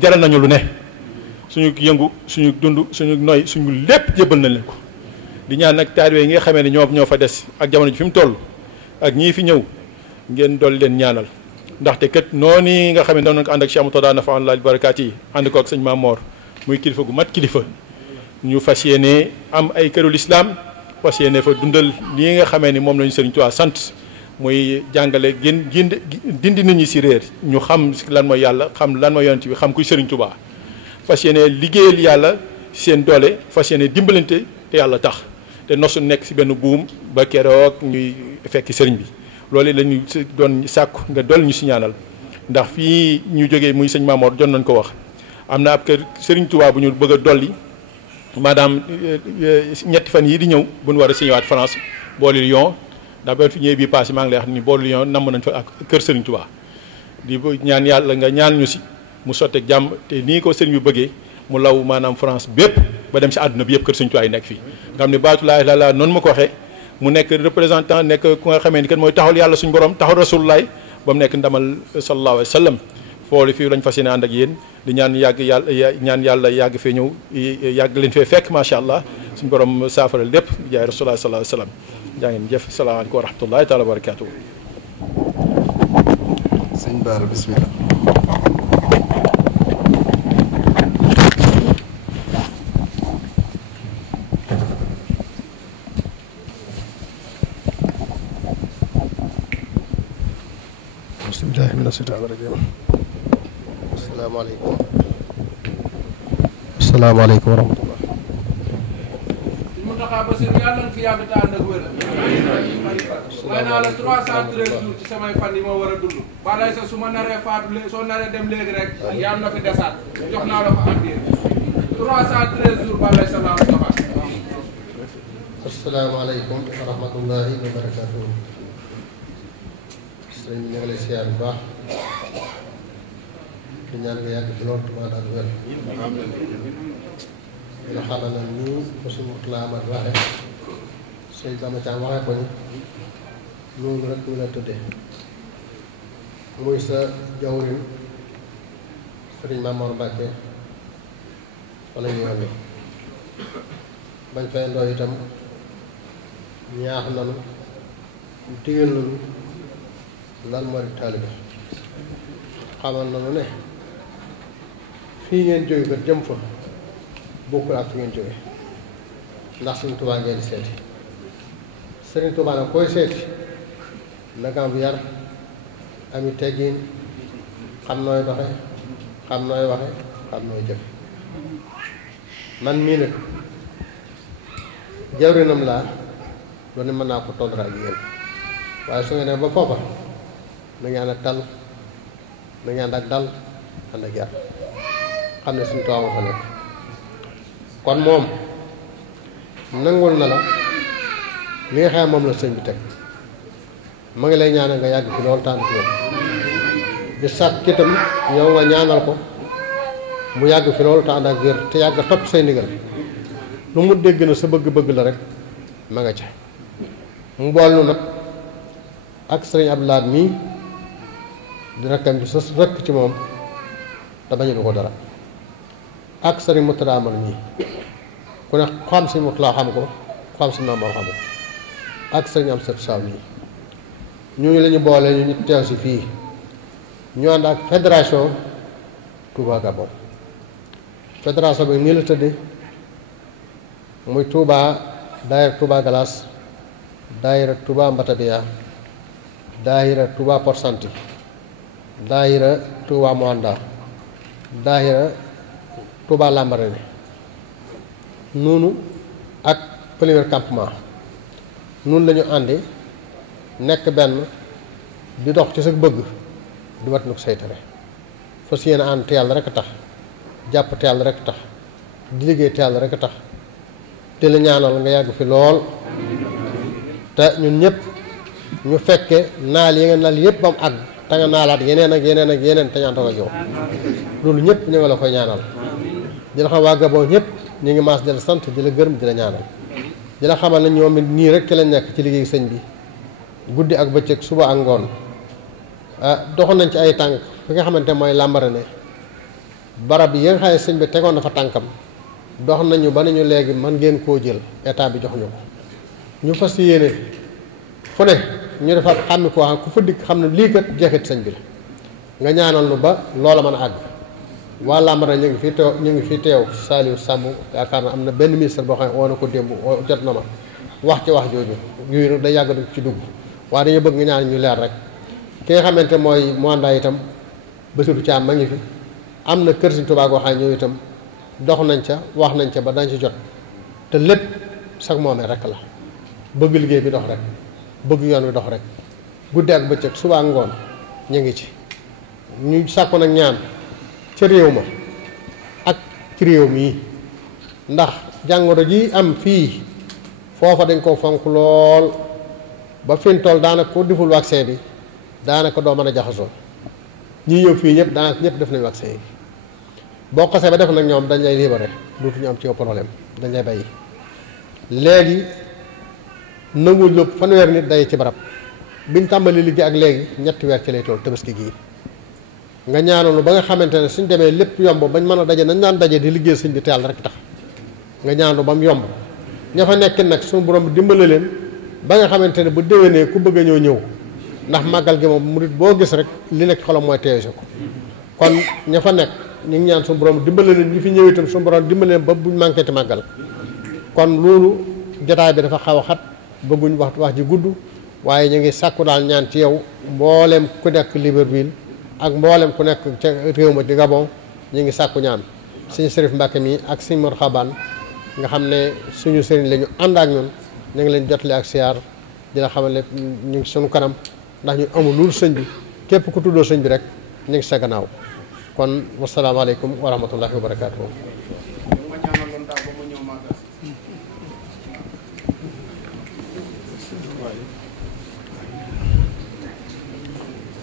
jaral nañu lu ne suñu yëngu suñu dund suñu noy suñu lépp jébbal nañ leen ko di ñaan nag taalibe yi nga xamee ne ñoo fa des ak jamono ji fi mu toll ak ñii fi ñëw ngeen dolli leen ñaanal ndaxte kat noonu nga xam ne doon nañ ko ànd ak Cheikh Mourtada nafa Allah barakaat yi ànd ko ak sëñ Mamor muy kilifa gu mat kilifa ñu fas yéene am ay këru lislaam fas yéene fa dundal lii nga xamee ni moom lañu Sëriñ Tuubaa sant muy jàngale dindi nit ñi si réer ñu xam lan mooy yàlla xam lan mooy yonent bi xam kuy Sëriñ Tuubaa fas yéene liggéeyal yàlla seen doole fas yéene dimbalante te yàlla tax te nosu nekk si benn buum ba keroog ñuy fekki sëriñ bi loolu la ñu doon sàkku nga dolli ñu si ñaanal ndax fii ñu jógee muy sëñ Mamor jon nañ ko wax am na ab kër Sëriñ Tuubaa bu ñu bëgg a dolli maanaam ñetti fan yii di ñëw bu ñu war a signéwaat France boolu Lyon ndax ba fi ñëwee bii passé maa ngi lay wax ni boolu Lyon namm nañ fa ak kër Sëriñ Tuubaa di ñaan yàlla nga ñaan ñu si mu sotteeg jàmm te nii ko sëriñ bi bëggee mu law maanaam France bépp ba dem si àdduna bi yëpp kër Sëriñ Tuubaa yi nekk fii nga xam ne baatu laa ilaaha illallaah noonu ma ko waxee mu nekk représentant nekk ku nga xamee ni kan mooy taxawal yàlla suñu borom taxawal rasulullaay ba mu nekk ndamal sallallahu alayhi wa sallam foolu fii lañ fas yéene ànd ak yéen di ñaan yàlla yàgg fee ñëw yàgg leen fee fekk macha allah suñu borom saafara lépp jaay rasulullah sallallahu alayhi wa sallam jaa ngeen jëf salaamaaleykum wa rahmatullahi taala wa barakaatu. sëñ Bara bismillah. bismillahi mina shaytaani rajiim. asalaamaaleykum. asalaamaaleykum wa rahmatullah. Mountakha Bassirou yàlla na fi yàgg te ànd ak wér. may naa la 313 jours ci samay fan yi ma war a dund. balay sa su ma naree faatu soo naree dem léegi rek yàlla na fi desaat jox naa la ko addiya 313 jours balay sa laa doxaat. asalaamaaleykum wa rahmatullahi wa barakaatuh. sëñ bi ñu ngi lay siyaar bu baax di ñaan nga yàgg ci loolu tubaab ak wér dina xamal na nii ko suñu laamat waxe sëñ Bamba Thiam waxee ko ni loolu rek ñu la tëddee muy sa jawrin sëriñ Mamoor Mbàkke wala ñu yónni bañ fay ndoo itam ñaax nanu digal nanu lan moo di taalibe xamal nanu ne fii ngeen jóge ko jëm fa bokkul ak fi ngeen jóge ndax Sëriñ Tuubaa ngeen di seeti Sëriñ Tuubaa nag koy seeti naka am yar ami teggiin xam nooy doxe xam nooy waxe xam nooy jëfe man mii nag jawrinam laa loolu mën naa ko tollera ak yéen waaye su ngeen ne ba foofa na ngeen ànd ak dal na ngeen ànd ak dal ànd ak yar xam ne suñu Tuubaa fa nekk kon moom nangul na la li nga xam moom la sëñ bi teg ma ngi lay ñaanal nga yàgg fi loolu tànn fi di sàkk itam yow nga ñaanal ko mu yàgg fi loolu tànn ak wér te yàgg topp say ndigal lu mu dégg na sa bëgg-bëgg la rek ma nga ca mu bool nu nag ak sëriñ Abdou Lahad mii di rakkam bi sa rëkk ci moom te bañu du ko dara ak sëriñ Murtada Amal mii ku ne xam si Murtada xam ko xam si Mamoor xam ko ak sëriñ am sët saw mii ñooñu la ñu boole ñu teew si fii ñu ànd ak fédération Touba Gabon fédération bi nii la tëddee muy Touba daayira Touba Galas daayira Touba Mbatabiya daayira Touba Porsanti daayira Touba Moanda daayira Touba Lambaréné noonu ak premier campement noonu la ñu àndi nekk benn di dox ci sa bëgg di wat nu ko saytare fas yéene ànd te yàlla rek a tax jàpp te yàlla rek a tax di liggéey te yàlla rek a tax te la ñaanal nga yàgg fi lool te ñun ñëpp ñu fekke naal yi nga naal yëpp ba mu àgg te nga naalaat yeneen ak yeneen ak yeneen te ñaan ak yow loolu ñëpp ñu nga la koy ñaanal di la xam waa Gabon ñëpp ñu ngi maas di la sant di la gërëm di la ñaanal di la xamal ne ñoom it nii rek ci lañ nekk ci liggéey sëñ bi guddi ak bëccëg suba ak ngoon doxoon nañ ci ay tànk fi nga xamante mooy Lambaréné barab yi nga xam ne sëñ bi tegoon na fa tànkam dox nañu ba nañu léegi mën ngeen koo jël état bi jox ñu ko ñu fas yéene fu ne ñu defaat xàmmi ko wax ku fa dikk xam ne lii kat jeexit sëñ bi la nga ñaanal nu ba loola mën a àgg waa Lambaréné ñu ngi fi teew Saliou Samb yaakaar na am na benn ministre boo xam ne woo na ko démb jot na ma wax ci wax jooju yooyu nag day yàgg ci dugg waaye dañu bëgg nga ñaan ñu leer rek ki nga xamante mooy Moanda itam Bassirou Thiam ma ngi fi am na kër Sëñ Tuubaa goo xam ne ñëw itam dox nañ ca wax nañ ca ba dañ ci jot te lépp sax moomee rek la bëgg liggéey bi dox rek bëgg yoon wi dox rek guddi ak bëccëg suba ak ngoon ñu ngi ci ñu sàkku nag ñaan ca réew ma ak ci réew mii ndax jàngoro ji am fii foofa dañ koo fonk lool ba fi mu toll daanaka ko deful vaccin bi daanaka doo mën a jaxasoo ñi ñëw fii ñëpp daanaka ñëpp def nañ vaccin yi boo xasee ba def nag ñoom dañ lay libéré dootuñu am ci yow problème dañ lay bàyyi léegi nangu lu fanweer nit day ci barab biñ tàmbali liggéey ak léegi ñetti weer ci lay toll tabaski gii nga ñaanoonu ba nga xamante ne suñ demee lépp yomb bañ mën a daje nañ naan daje di liggéey sëñ bi te yàlla rek tax nga ñaanu ba mu yomb ña fa nekk nag suñu borom dimbale leen ba nga xamante ne bu déwénee ku bëgg a ñëw ndax màggal gi moom murit boo gis rek li nekk xolam mooy teewe ko kon ña fa nekk ñu ngi ñaan suñu borom dimbale leen ñi fi ñëw itam suñu borom dimbale leen ba buñ manqué te màggal kon loolu jotaay bi dafa xaw a xat bëgguñ wax ji gudd waaye ñu ngi sàkku daal ñaan ci yow mboolem ku nekk Libreville ak mboolem ku nekk ca réew ma di Gabon ñu ngi sàkku ñaan suñu Sërif Mbàkke mi ak suñu Mor Xabaan nga xam ne suñu sëriñ la ñu ànd ak ñun ñu ngi leen jotale ak siyaar dina xamal ne ñu ngi suñu kanam ndax ñu amul loolu sëñ bi képp ku tuddoo sëñ bi rek ñu ngi sa gannaaw kon wasalaamaaleykum wa rahmatullahi wa barakaatu.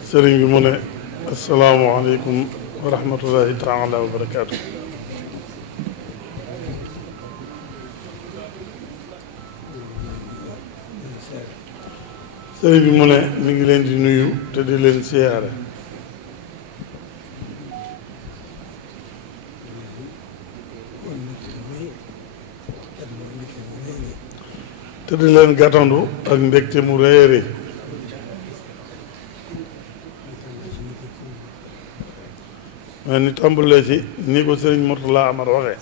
sëriñ bi mu ne asalaamaaleykum wa rahmatullahi taala wa barakaatu. sëriñ bi mu ne mi ngi leen di nuyu te di leen siyaare te di leen gàttandu ak mbégte mu rëy a rëy mais ni tàmbalee ci ni ko sëriñ Mourtala Amar waxee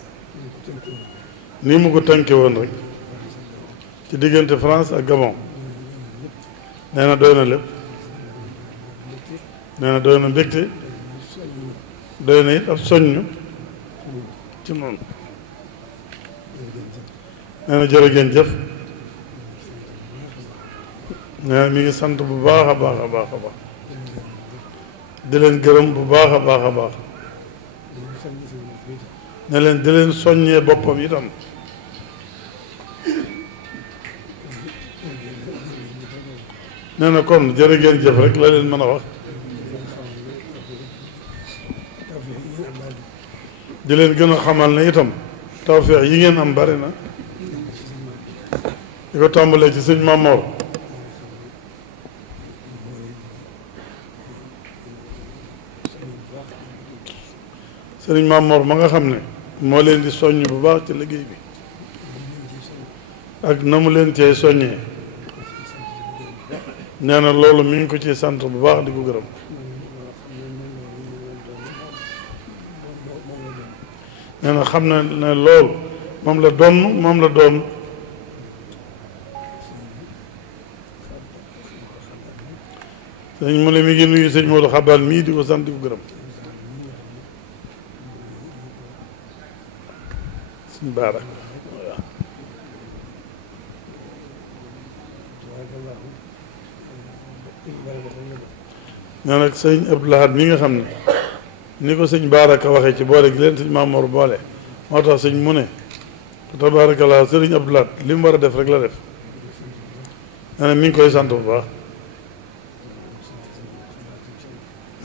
ni mu ko tënke woon rek ci diggante France ak Gabon nee na doy na lépp nee na doy na mbégte doy na it ab soññ ci noonu nee na jërë ngeen jëf nee na mi ngi sant bu baax a baax a baax a baax di leen gërëm bu baax a baax a baax ne leen di leen soññee boppam itam nee na kon jërë ngeen jëf rek la leen mën a wax di leen gën a xamal ne itam tawfeex yi ngeen am bari na di ko tàmbalee ci sëñ Mamor sëriñ Mamor ma nga xam ne moo leen di soññ bu baax ci liggéey bi ak na mu leen cee soññee nee na loolu mi ngi ko ci sant bu baax di ko gërëm nee na xam na ne loolu moom la doon sëñ mu ne mi ngi nuyu sëñ Modou Xabaan mii di ko sant di ko gërëm sëñ Baara nee nag sëñ Abdou Lahad mi nga xam ne ni ko sëñ Baaraka waxee ci boole gi leen sëñ Maamoor boole moo tax sëñ mu ne tabaarakallaa sëriñ Abdou Lahad li mu war a def rek la def nee na mi ngi koy sant bu baax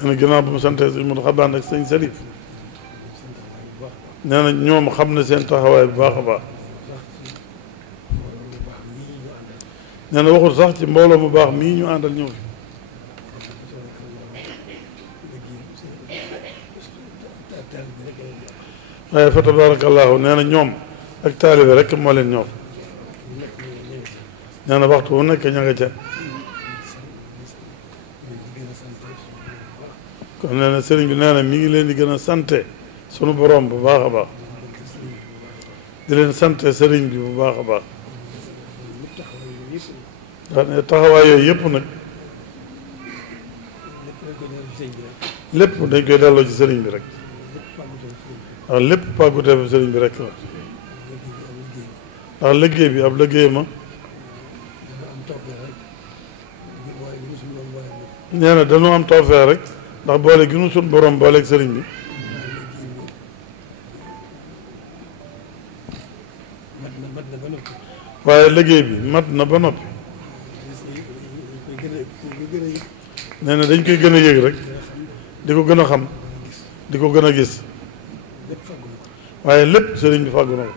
nee na ginnaaw bu mu santee sëñ Modou Xabaan ak sëñ Salif nee na ñoom xam na seen taxawaay bu baax a baax nee na waxul sax ci mbooloo mu baax mii ñu àndal ñëw fi waaye fa tabaarakallaahu nee na ñoom ak taalibe rek moo leen ñor nee na waxtu wu nekk ña nga ca kon nee na sëriñ bi nee na mi ngi leen di gën a sante sunu borom bu baax a baax di leen sante sëriñ bi bu baax a baax ndax ne taxawaay yooyu yëpp nag lépp dañ koy delloo ci sëriñ bi rek ndax lépp pàggutee fi sëriñ bi rek la ndax liggéey bi ab liggéey ma nee na dañoo am tawfeex rek ndax boole gi nu suñ borom booleeg sëriñ bi waaye liggéey bi mat na ba noppi nee na dañ koy gën a yëg rek di ko gën a xam di ko gën a gis waaye lépp sëriñ bi fàggu na ko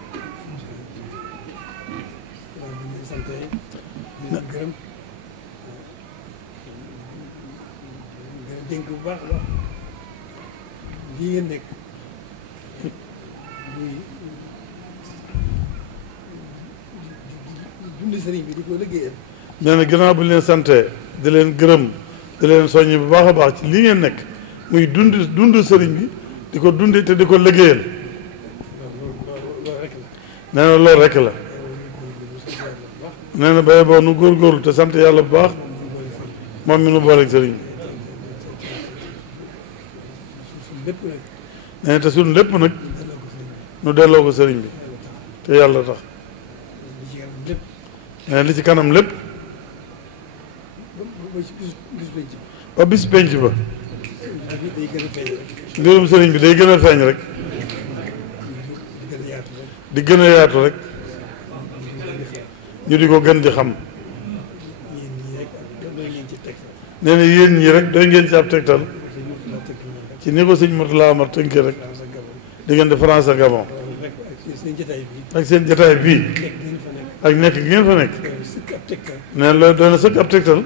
dénk bu baax a baax lii ngeen nekk muy dund sëriñ bi di ko liggéeyal nee na gannaaw bu ñu leen santee di leen gërëm di leen soññ bu baax a baax ci lii ngeen nekk muy dund sëriñ bi di ko dundi te di ko liggéeyal nee na loolu rekk la nee na baye boo nu góorgóorlu te sant yàlla bu baax moom mi nu booleeg sëriñ bi nee na te suñ lépp nag nu delloo ko sëriñ bi te yàlla tax nee na li ci kanam lépp ba bis penc ba mbirum sëriñ bi day gën a feeñ rek di gën a yaatu rek ñu di ko gën di xam nee na yéen ñii rek doy ngeen ci ab tegtal ci ni ko sëñ Mourtala Amar tënkee rek diggante France ak Gabon ak seen jataay bii ak nekk gi ngeen fa nekk ne loolu doon na sëkk ab tegtal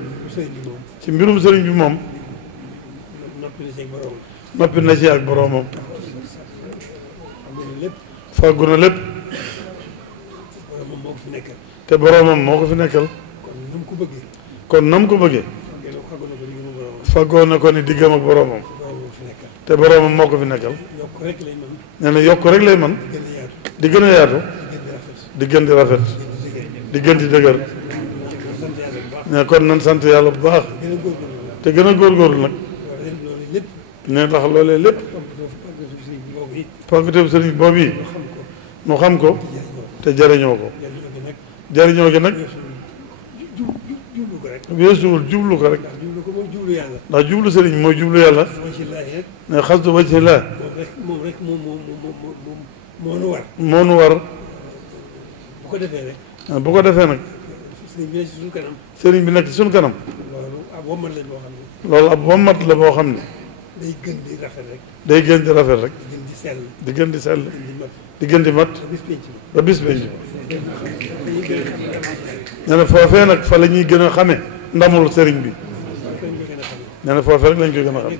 ci mbirum sëriñ bi moom noppi na ci ak boroomam fàggu na lépp te boroomam moo ko fi nekkal kon nam ko bëggee fàggoo na ko ni diggam ak boroomam te boroomam moo ko fi nekkal nee na yokk rek lay man di gën a yaatu di gën di rafet di gën di dëgër ne kon nan sant yàlla bu baax te gën a góorgóorlu nag ne ndax loolee lépp pàgguteef sëriñ boobu yi nu xam ko te jariñoo ko jariñoo gi nag weesuwul jublu ko rek ndax jublu sëriñ mooy jublu yàlla ne xasdu wajhi laa moom rek moo nu war bu ko defee rek bu ko defee nag sëriñ bi nekk ci suñu kanam loolu ab wommat la boo xam ne day gën di rafet rek day gën di rafet rek di gën di sell di gën di mat ba bis penc nee na foofee nag fa la ñuy gën a xamee ndamul sëriñ bi nee na foofee rek lañ koy gën a xam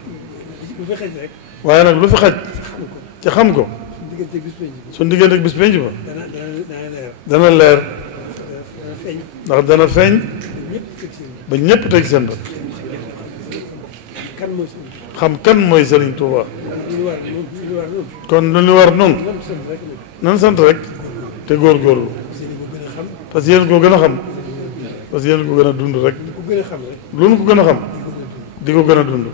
waaye nag lu fi xaj ci xam ko suñ diggante ak bis penc ba dana leer ndax dana feeñ ba ñëpp teg seen bët xam kan mooy Serigne Touba kon lu ñu war noonu nan sant rek te góorgóorlu parce que yéen koo gën a xam parce que yéen ko gën a dund rek lu ñu ko gën a xam di ko gën a dund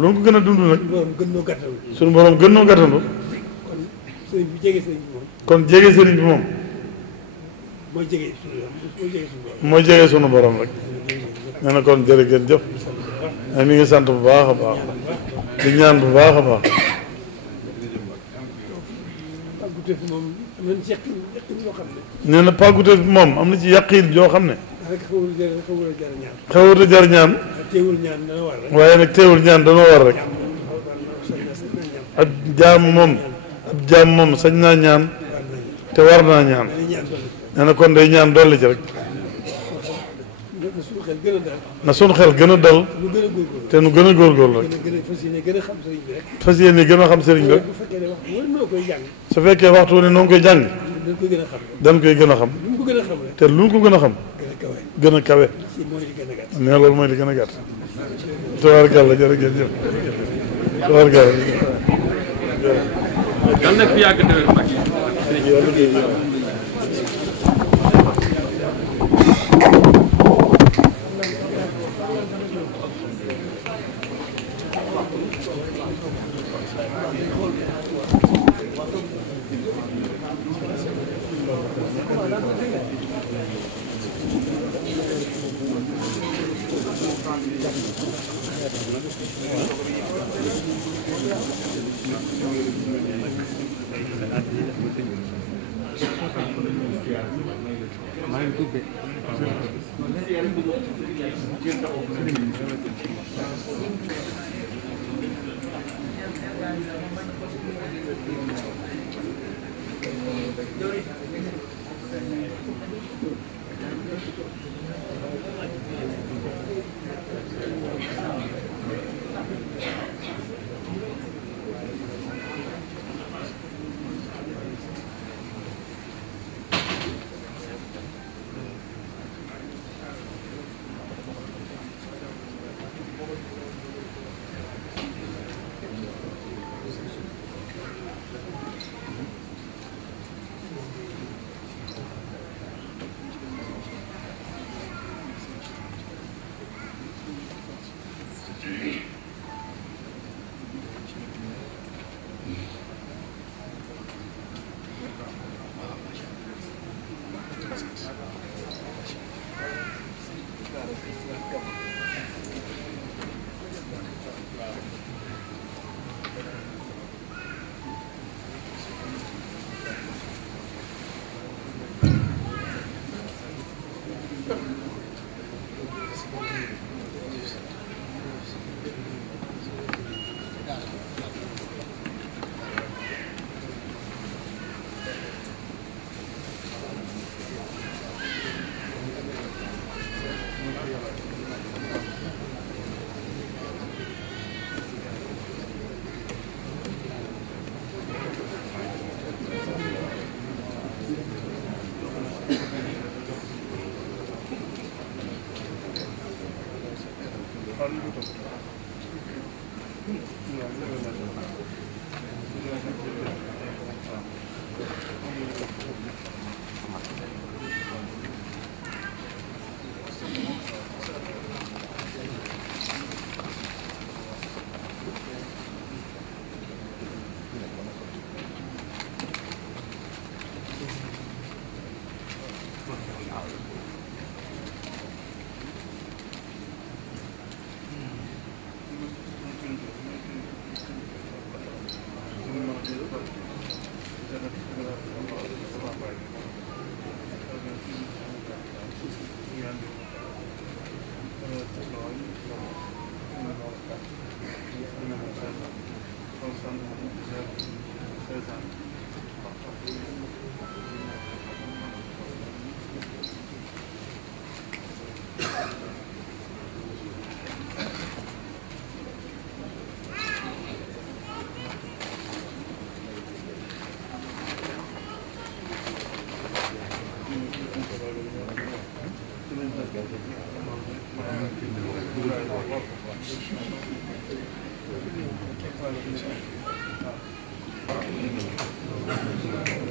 lu ñu ko gën a dund nag suñu borom gën noo gàttandu kon jege Serigne bi moom mooy jege sunu borom rek nee na kon jërëjëf jëf mi ngi sant bu baax a baax di ñaan bu baax a baax nee na pàgguteef bi moom am na ci yaqiin joo xam ne xewut a jar ñaan waaye nag teewul ñaan danoo war rek ab jaam moom sañ naa ñaan te war naa ñaan nee na kon day ñaan dolli ci rek na sunu xel gën a dal te nu gën a góorgóorlu rek fas yéene gën a xam sëriñ bi rek su fekkee waxtu ne noo ngi koy jàng dañ koy gën a xam te lu ñu ko gën a xam gën a kawe ne loolu mooy li gën a gàtt tabaarkalla jërëjëf jëf tabaarkalla dal nag fi yàgg déwén mag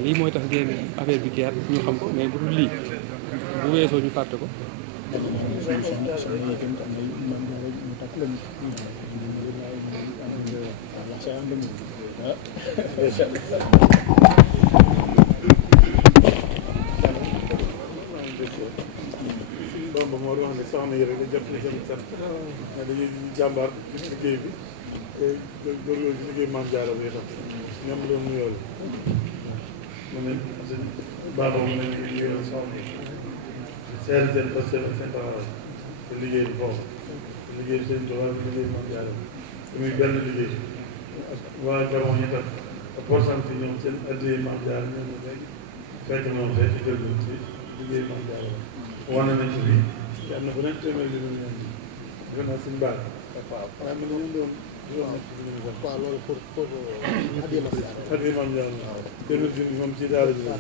lii mooy tax ngeen affaire bi keer ñu xam ko mais bu dul lii bu weesoo ñu fàtte ko. doom ba moo wax ne soxna yi rek jot na seen sant mais dañuy jàmbaar ci liggéey bi góorgóorlu ci liggéey Maam Jaara bi tax ñoom loolu mu yoolu mu ne seen baaxoo mu ne ñu liggéeyal soxna yi seen parce que seen taxawaay te liggéey bi foofu liggéey seen doxal liggéey Maam Jaara te muy benn liggéey ak waa Gabon yi tax pourcentage ñoom seen liggéey Maam Jaara ñoom la rek fekk noonu tey ci kër gi ci liggéey Maam Jaara wane nañ ci lii am na bu nekk téeméer bi ñu leen di defe naa suñu baax waaye man ñu doon waaw loolu pour addiya Maam Jaara téeméer bi moom ci daara ji waa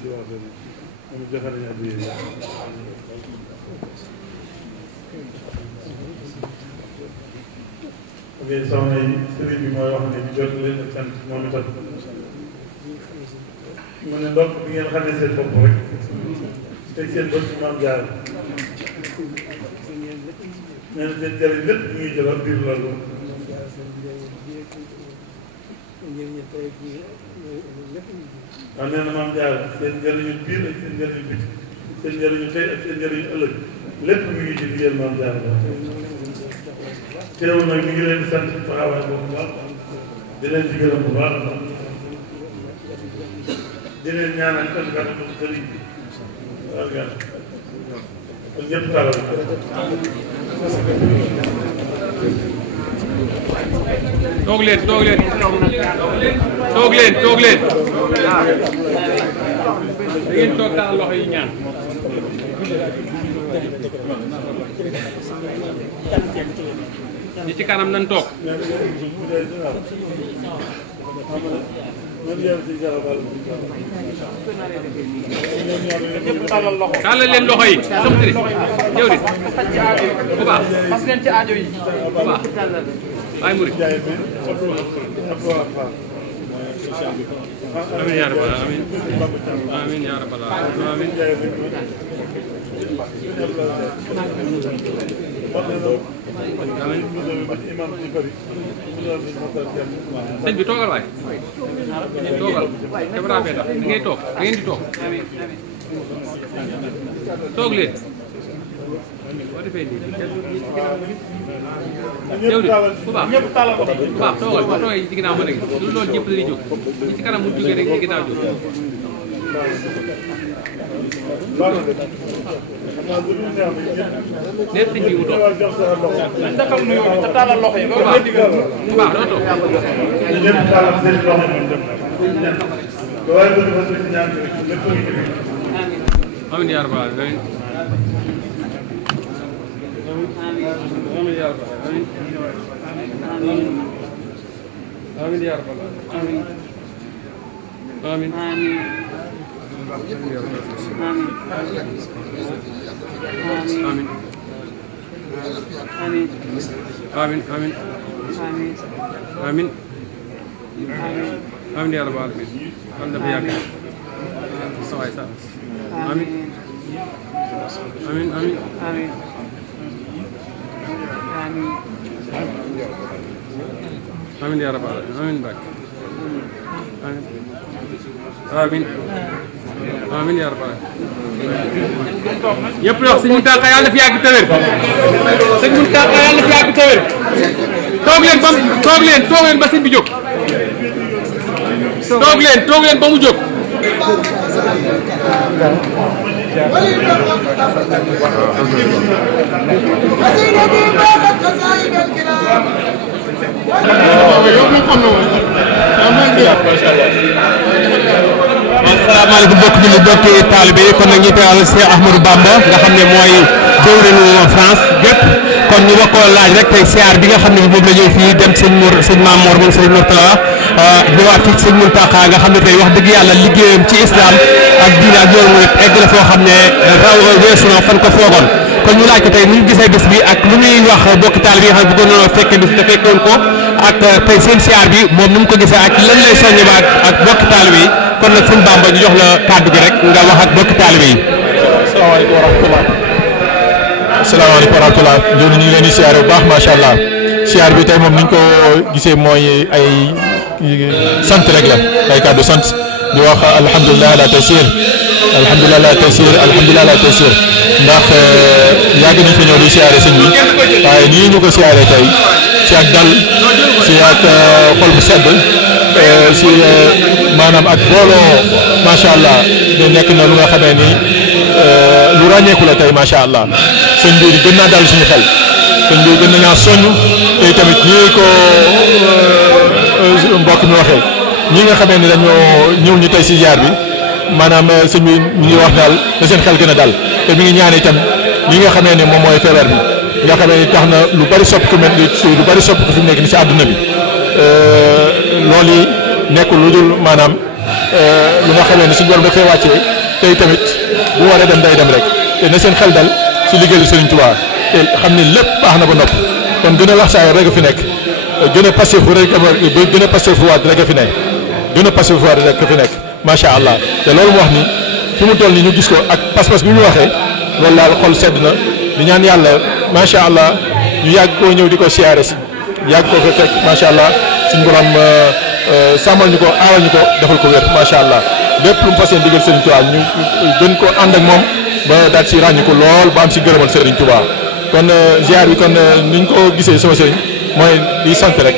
ci waa moom joxe nañu addiya yi ok soxna yi sëriñ bi mooy wax ne ñu jot leen ak sant moom itam mu ne ndox bi ngeen xamee seen bopp rek teg seen bët ci Maam Jaara nee na seen jëriñ lépp ñu ngi jëloon biir loolu waaw nee na Maam Jaara seen njëriñu biir ak seen njëriñu biti seen njëriñu tey ak seen njëriñu ëllëg lépp mi ngi ci liggéeyal Maam Jaara teewul nag mi ngi leen di sant taxawaay boobu bu baax di leen ci gërëm bu baax di leen ñaanal itam kàddu sëriñ bi waaw yàlla kon ñëpp taalal toog leen toog leen toog leen toog leen da ngeen toog taal loxo yi ñaan ñi ci kanam nañ toog tàllal leen loxo yi soxtiri yow di bu baax parce que ci aajo yi bu baax ay murid amin ya rabbal alamin amin ya rabbal alamin sëñ bi toogal waay toogal caméra bee tax da ngay toog da ngeen di toog toog leen boo defee nii yow de bu baax toogal boo toogee ci ginnaaw ma léegi loolu ñëpp dañuy jóg ñi ci kanam mu jógee rek ci ginnaaw jóg lépp dañ ciy wutoo dañ defal nuyoo bi te taalal loxo yi loolu bu baax doo toog amiin yaa rabbal aalamiin amiin yaa rabbal aalamiin amiin yaa rabbal aalamiin amiin amiin آمين آمين آمين آمين يا رب العالمين عندنا بياك سواء آمين آمين آمين آمين آمين يا رب العالمين آمين باك آمين آمين آمين يا رب العالمين yëpp wax sëñ Mountakha yàlla fi yàgg tawér sëñ Mountakha yàlla fi yàgg tawér toog leen ba sëñ bi jóg toog leen ba mu jóg asalaamaaleykum mbokk julli mbokki taalibe yi kon nag ñu teewal Cheikh Ahmadou Bamba nga xam ne mooy jëwriñu France gépp kon ñu bokkoo laaj rek tey siyaar bi nga xam ne moom la ñëw fii dem sëñ Mamour moom sëñ Mourtala ñëwaat fii sëñ Mountakha nga xam ne tey wax dëgg yàlla liggéeyam ci islam ak diine ak yoonu murit egg la foo xam ne raw weesu na fan ko foogoon kon ñu laaj ko tey nu ñu gisee bis bi ak lu muy wax mbokki taalibe yi nga xam ne bëggoon na fekke bis te fekkoon ko ak tey seen siyaar bi moom ni mu ko gisee ak lan lay soññe ba ak mbokki taalibe yi kon nag sëñ Bamba ñu jox la kàddu gi rek nga wax ak mbokki taalibe yi. asalaamaaleykum wa rahmatulah. asalaamaaleykum wa rahmatulah. ñu ngi leen di siyaare bu baax macha allah siyaar bi tey moom ni ñu ko gisee mooy ay sant rek la ay kàddu sant di wax alhamdulilah ala taysir alhamdulilah ala taysir alhamdulilah ala taysir ndax yàgg nañ fi ñëw di siyaare sëñ bi waaye nii ñu ko siyaare tey si ak dal si ak xol bu sedd si maanaam ak booloo macha allah de nekk na lu nga xamee ni lu ràññeeku la tey macha allah sëñ bi gën naa dal suñu xel sëñ bi gën nañaa soññ tey tamit ñii ko mbokk mi waxee ñi nga xamee ni dañoo ñëw ñu tey si ziar bi maanaam sëñ bi ñu ngi wax daal da seen xel gën a dal te mi ngi ñaan itam ñi nga xamee ni moom mooy feebar bi nga xamee ni tax na lu bari sopp ku mel ni lu bari sopp ku fi mu nekk ni si àdduna bi loolu yi nekkul lu dul maanaam lu nga xamee ni suñu borom da koy wàccee tey tamit bu waree dem day dem rek te na seen xel dal si liggéeyu Serigne Touba te xam ni lépp baax na ba nopp kon gën a wax saa rek a fi nekk gën a passé fu rek gën a passé fu waat rek a fi nekk gën a passé fu waat rek a fi nekk macha allah te loolu mu wax ni fi mu toll nii ñu gis ko ak pas-pas bi ñu waxee loolu daal xol sedd na di ñaan yàlla macha allah ñu yàgg koo ñëw di ko siyaare si yàgg koo fa fekk macha allah suñu borom sàmmal ñu ko aaral ñu ko defal ko wér macha allah lépp lu mu fas yéene digal Serigne Touba ñu gën ko ànd ak moom ba daal si ràññu ko lool ba am si gërëmal Serigne Touba kon ziar bi kon ni ñu ko gisee sama sëriñ mooy di sant rek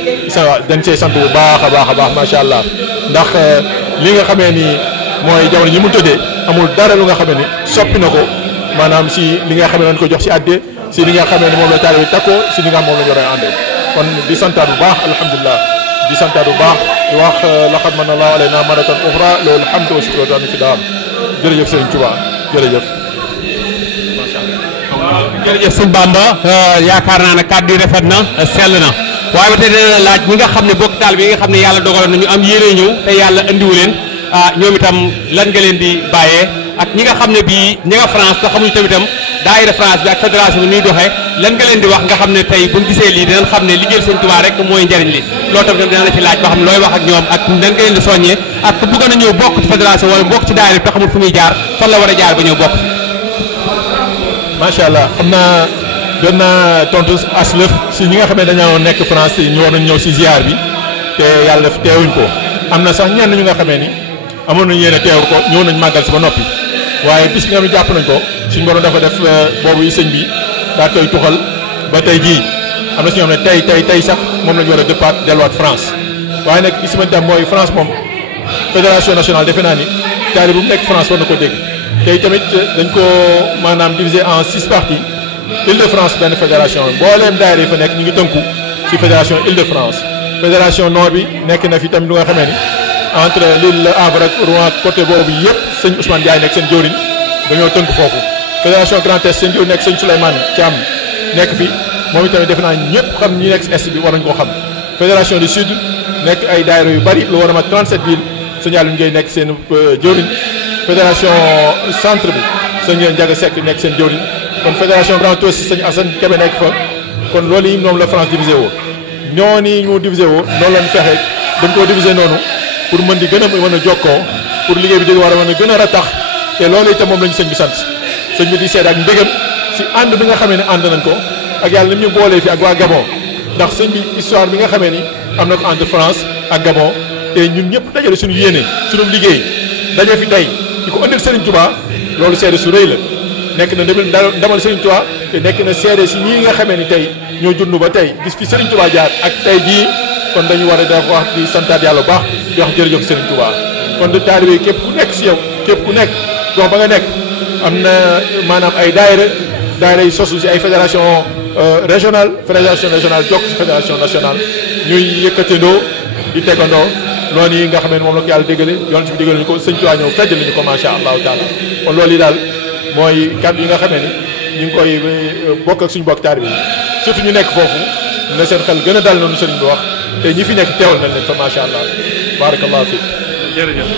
dañ cee sant bu baax a baax macha allah ndax li nga xamee ni mooy jamono ñi mu tëddee amul dara lu nga xamee ni soppi na ko maanaam si li nga xamee nañ ko jox si àddee si li nga xamee ni moom la taalibe bi takkoo si li nga xam moom la ñu war a àndee kon di santaat bu baax alhamdulilah di santaat bu baax di wax laqad manna Allahu alaynaa marratan uxraa lahul hamdu wa shukru wa fi daam jërëjëf Serigne Touba jërëjëf. jërëjëf sëñ Bamba yaakaar naa ne kàddu yi rafet na sell na waaye ba tey dina laaj ñi nga xam ne bokk taal bi yi nga xam ne yàlla dogaloon na ñu am yéene ñëw te yàlla andiwu leen ñoom itam lan nga leen di bàyyee ak ñi nga xam ne bii ñi nga France te xamuñu tamitam daayira France bi ak fédération bi ñuy doxee lan nga leen di wax nga xam ne tey buñ gisee lii dinañ xam ne liggéeyal sëñ Tuubaa rek mooy njariñ li loolu tam dina la ci laaj ba xam ne looy wax ak ñoom ak lan nga leen di soññee ak ku bëggoon a ñëw bokk ci fédération wala bokk ci daayira bi te xamul fu muy jaar fan la war a jaar ba ñëw bokk macha allah xam naa doon naa tontu aslëf si ñi nga xam ne dañoo nekk France ñu war nañ ñëw si ziar bi te yàlla def teewuñ ko am na sax ñenn ñu nga xamee ni amoon nañu yéene teew ko ñëw nañ màggal si ba noppi waaye bis bi nga xam ne jàpp nañ ko suñu borom dafa def boobu yi sëñ bi daa koy tuxal ba tey jii am na si ñoo xam ne tey sax moom la ñu war a dëppaat delluwaat France waaye nag li si ma dem mooy France moom fédération nationale defe naa ni taali bu mu nekk France war na ko dégg tey tamit dañ ko maanaam divisé en 6 parties Île-de-France benn fédération mbooleem daayira yi fa nekk ñu ngi tënku ci fédération Île-de-France fédération nord bi nekk na fi tamit lu nga xamee ni entre Lille Havre ak Rouen côté boobu yëpp sëñ Ousmane Ndiaye nekk seen jëwriñ dañoo tënk foofu fédération Grand Est seen jëwriñ nekk sëñ Souleymane Thiam nekk fi moom itamit defe naa ñëpp xam ñi nekk si est bi war nañu koo xam fédération du sud nekk ay daayira yu bari lu war a mat 37 villes sëñ Aliou Ndiaye nekk seen jëwriñ fédération centre bi sëñ Ndiaga Seck nekk seen jëwriñ kon fédération Grand Ouest sëñ Assane Kébé nekk fa kon loolu yi moom la France divisé woo noonu yi ñu divisé woo noonu lañ fexe dañ koo divisé noonu pour mën di gën a mën a jokkoo pour liggéey bi di war a mën a gën a ratax te loolu itam moom la ñu sëñ bi sant sëñ bi di seede ak mbégam si ànd bi nga xamee ne ànd nañ ko ak yàlla ni ñu boolee fi ak waa Gabon ndax sëñ bi histoire bi nga xamee ni am na ko entre France ak Gabon te ñun ñëpp dajale suñu yéene suñu liggéey daje fi tey di ko ëndil Serigne Touba loolu seede su rëy la nekk na ndamal Serigne Touba te nekk na seede si ñii nga xamee ni tey ñoo dund ba tey gis fi Serigne Touba jaar ak tey jii kon dañu war a def wax di santaat yàlla bu baax di wax jërëjëf Serigne Touba kon de taalibe képp ku nekk si yow képp ku nekk gox ba nga nekk am na maanaam ay daayira yi sosu si ay fédération régionale jokk si fédération nationale ñuy yëkkatandoo di tegandoo loolu yi nga xam ne moom la ko yàlla dégale yoon si bi dégale ñu ko sëñ Tuubaa ñëw fejjal ñu ko macha allahu taala kon loolu yi daal mooy kàddu yi nga xamee ni ñu ngi koy bokk ak suñu bokk taalibe yi surtout ñu nekk foofu na seen xel gën a dal noonu sëriñ bi wax te ñi fi nekk teewal nañ leen fa macha allah barakallahu fiik jërëjëf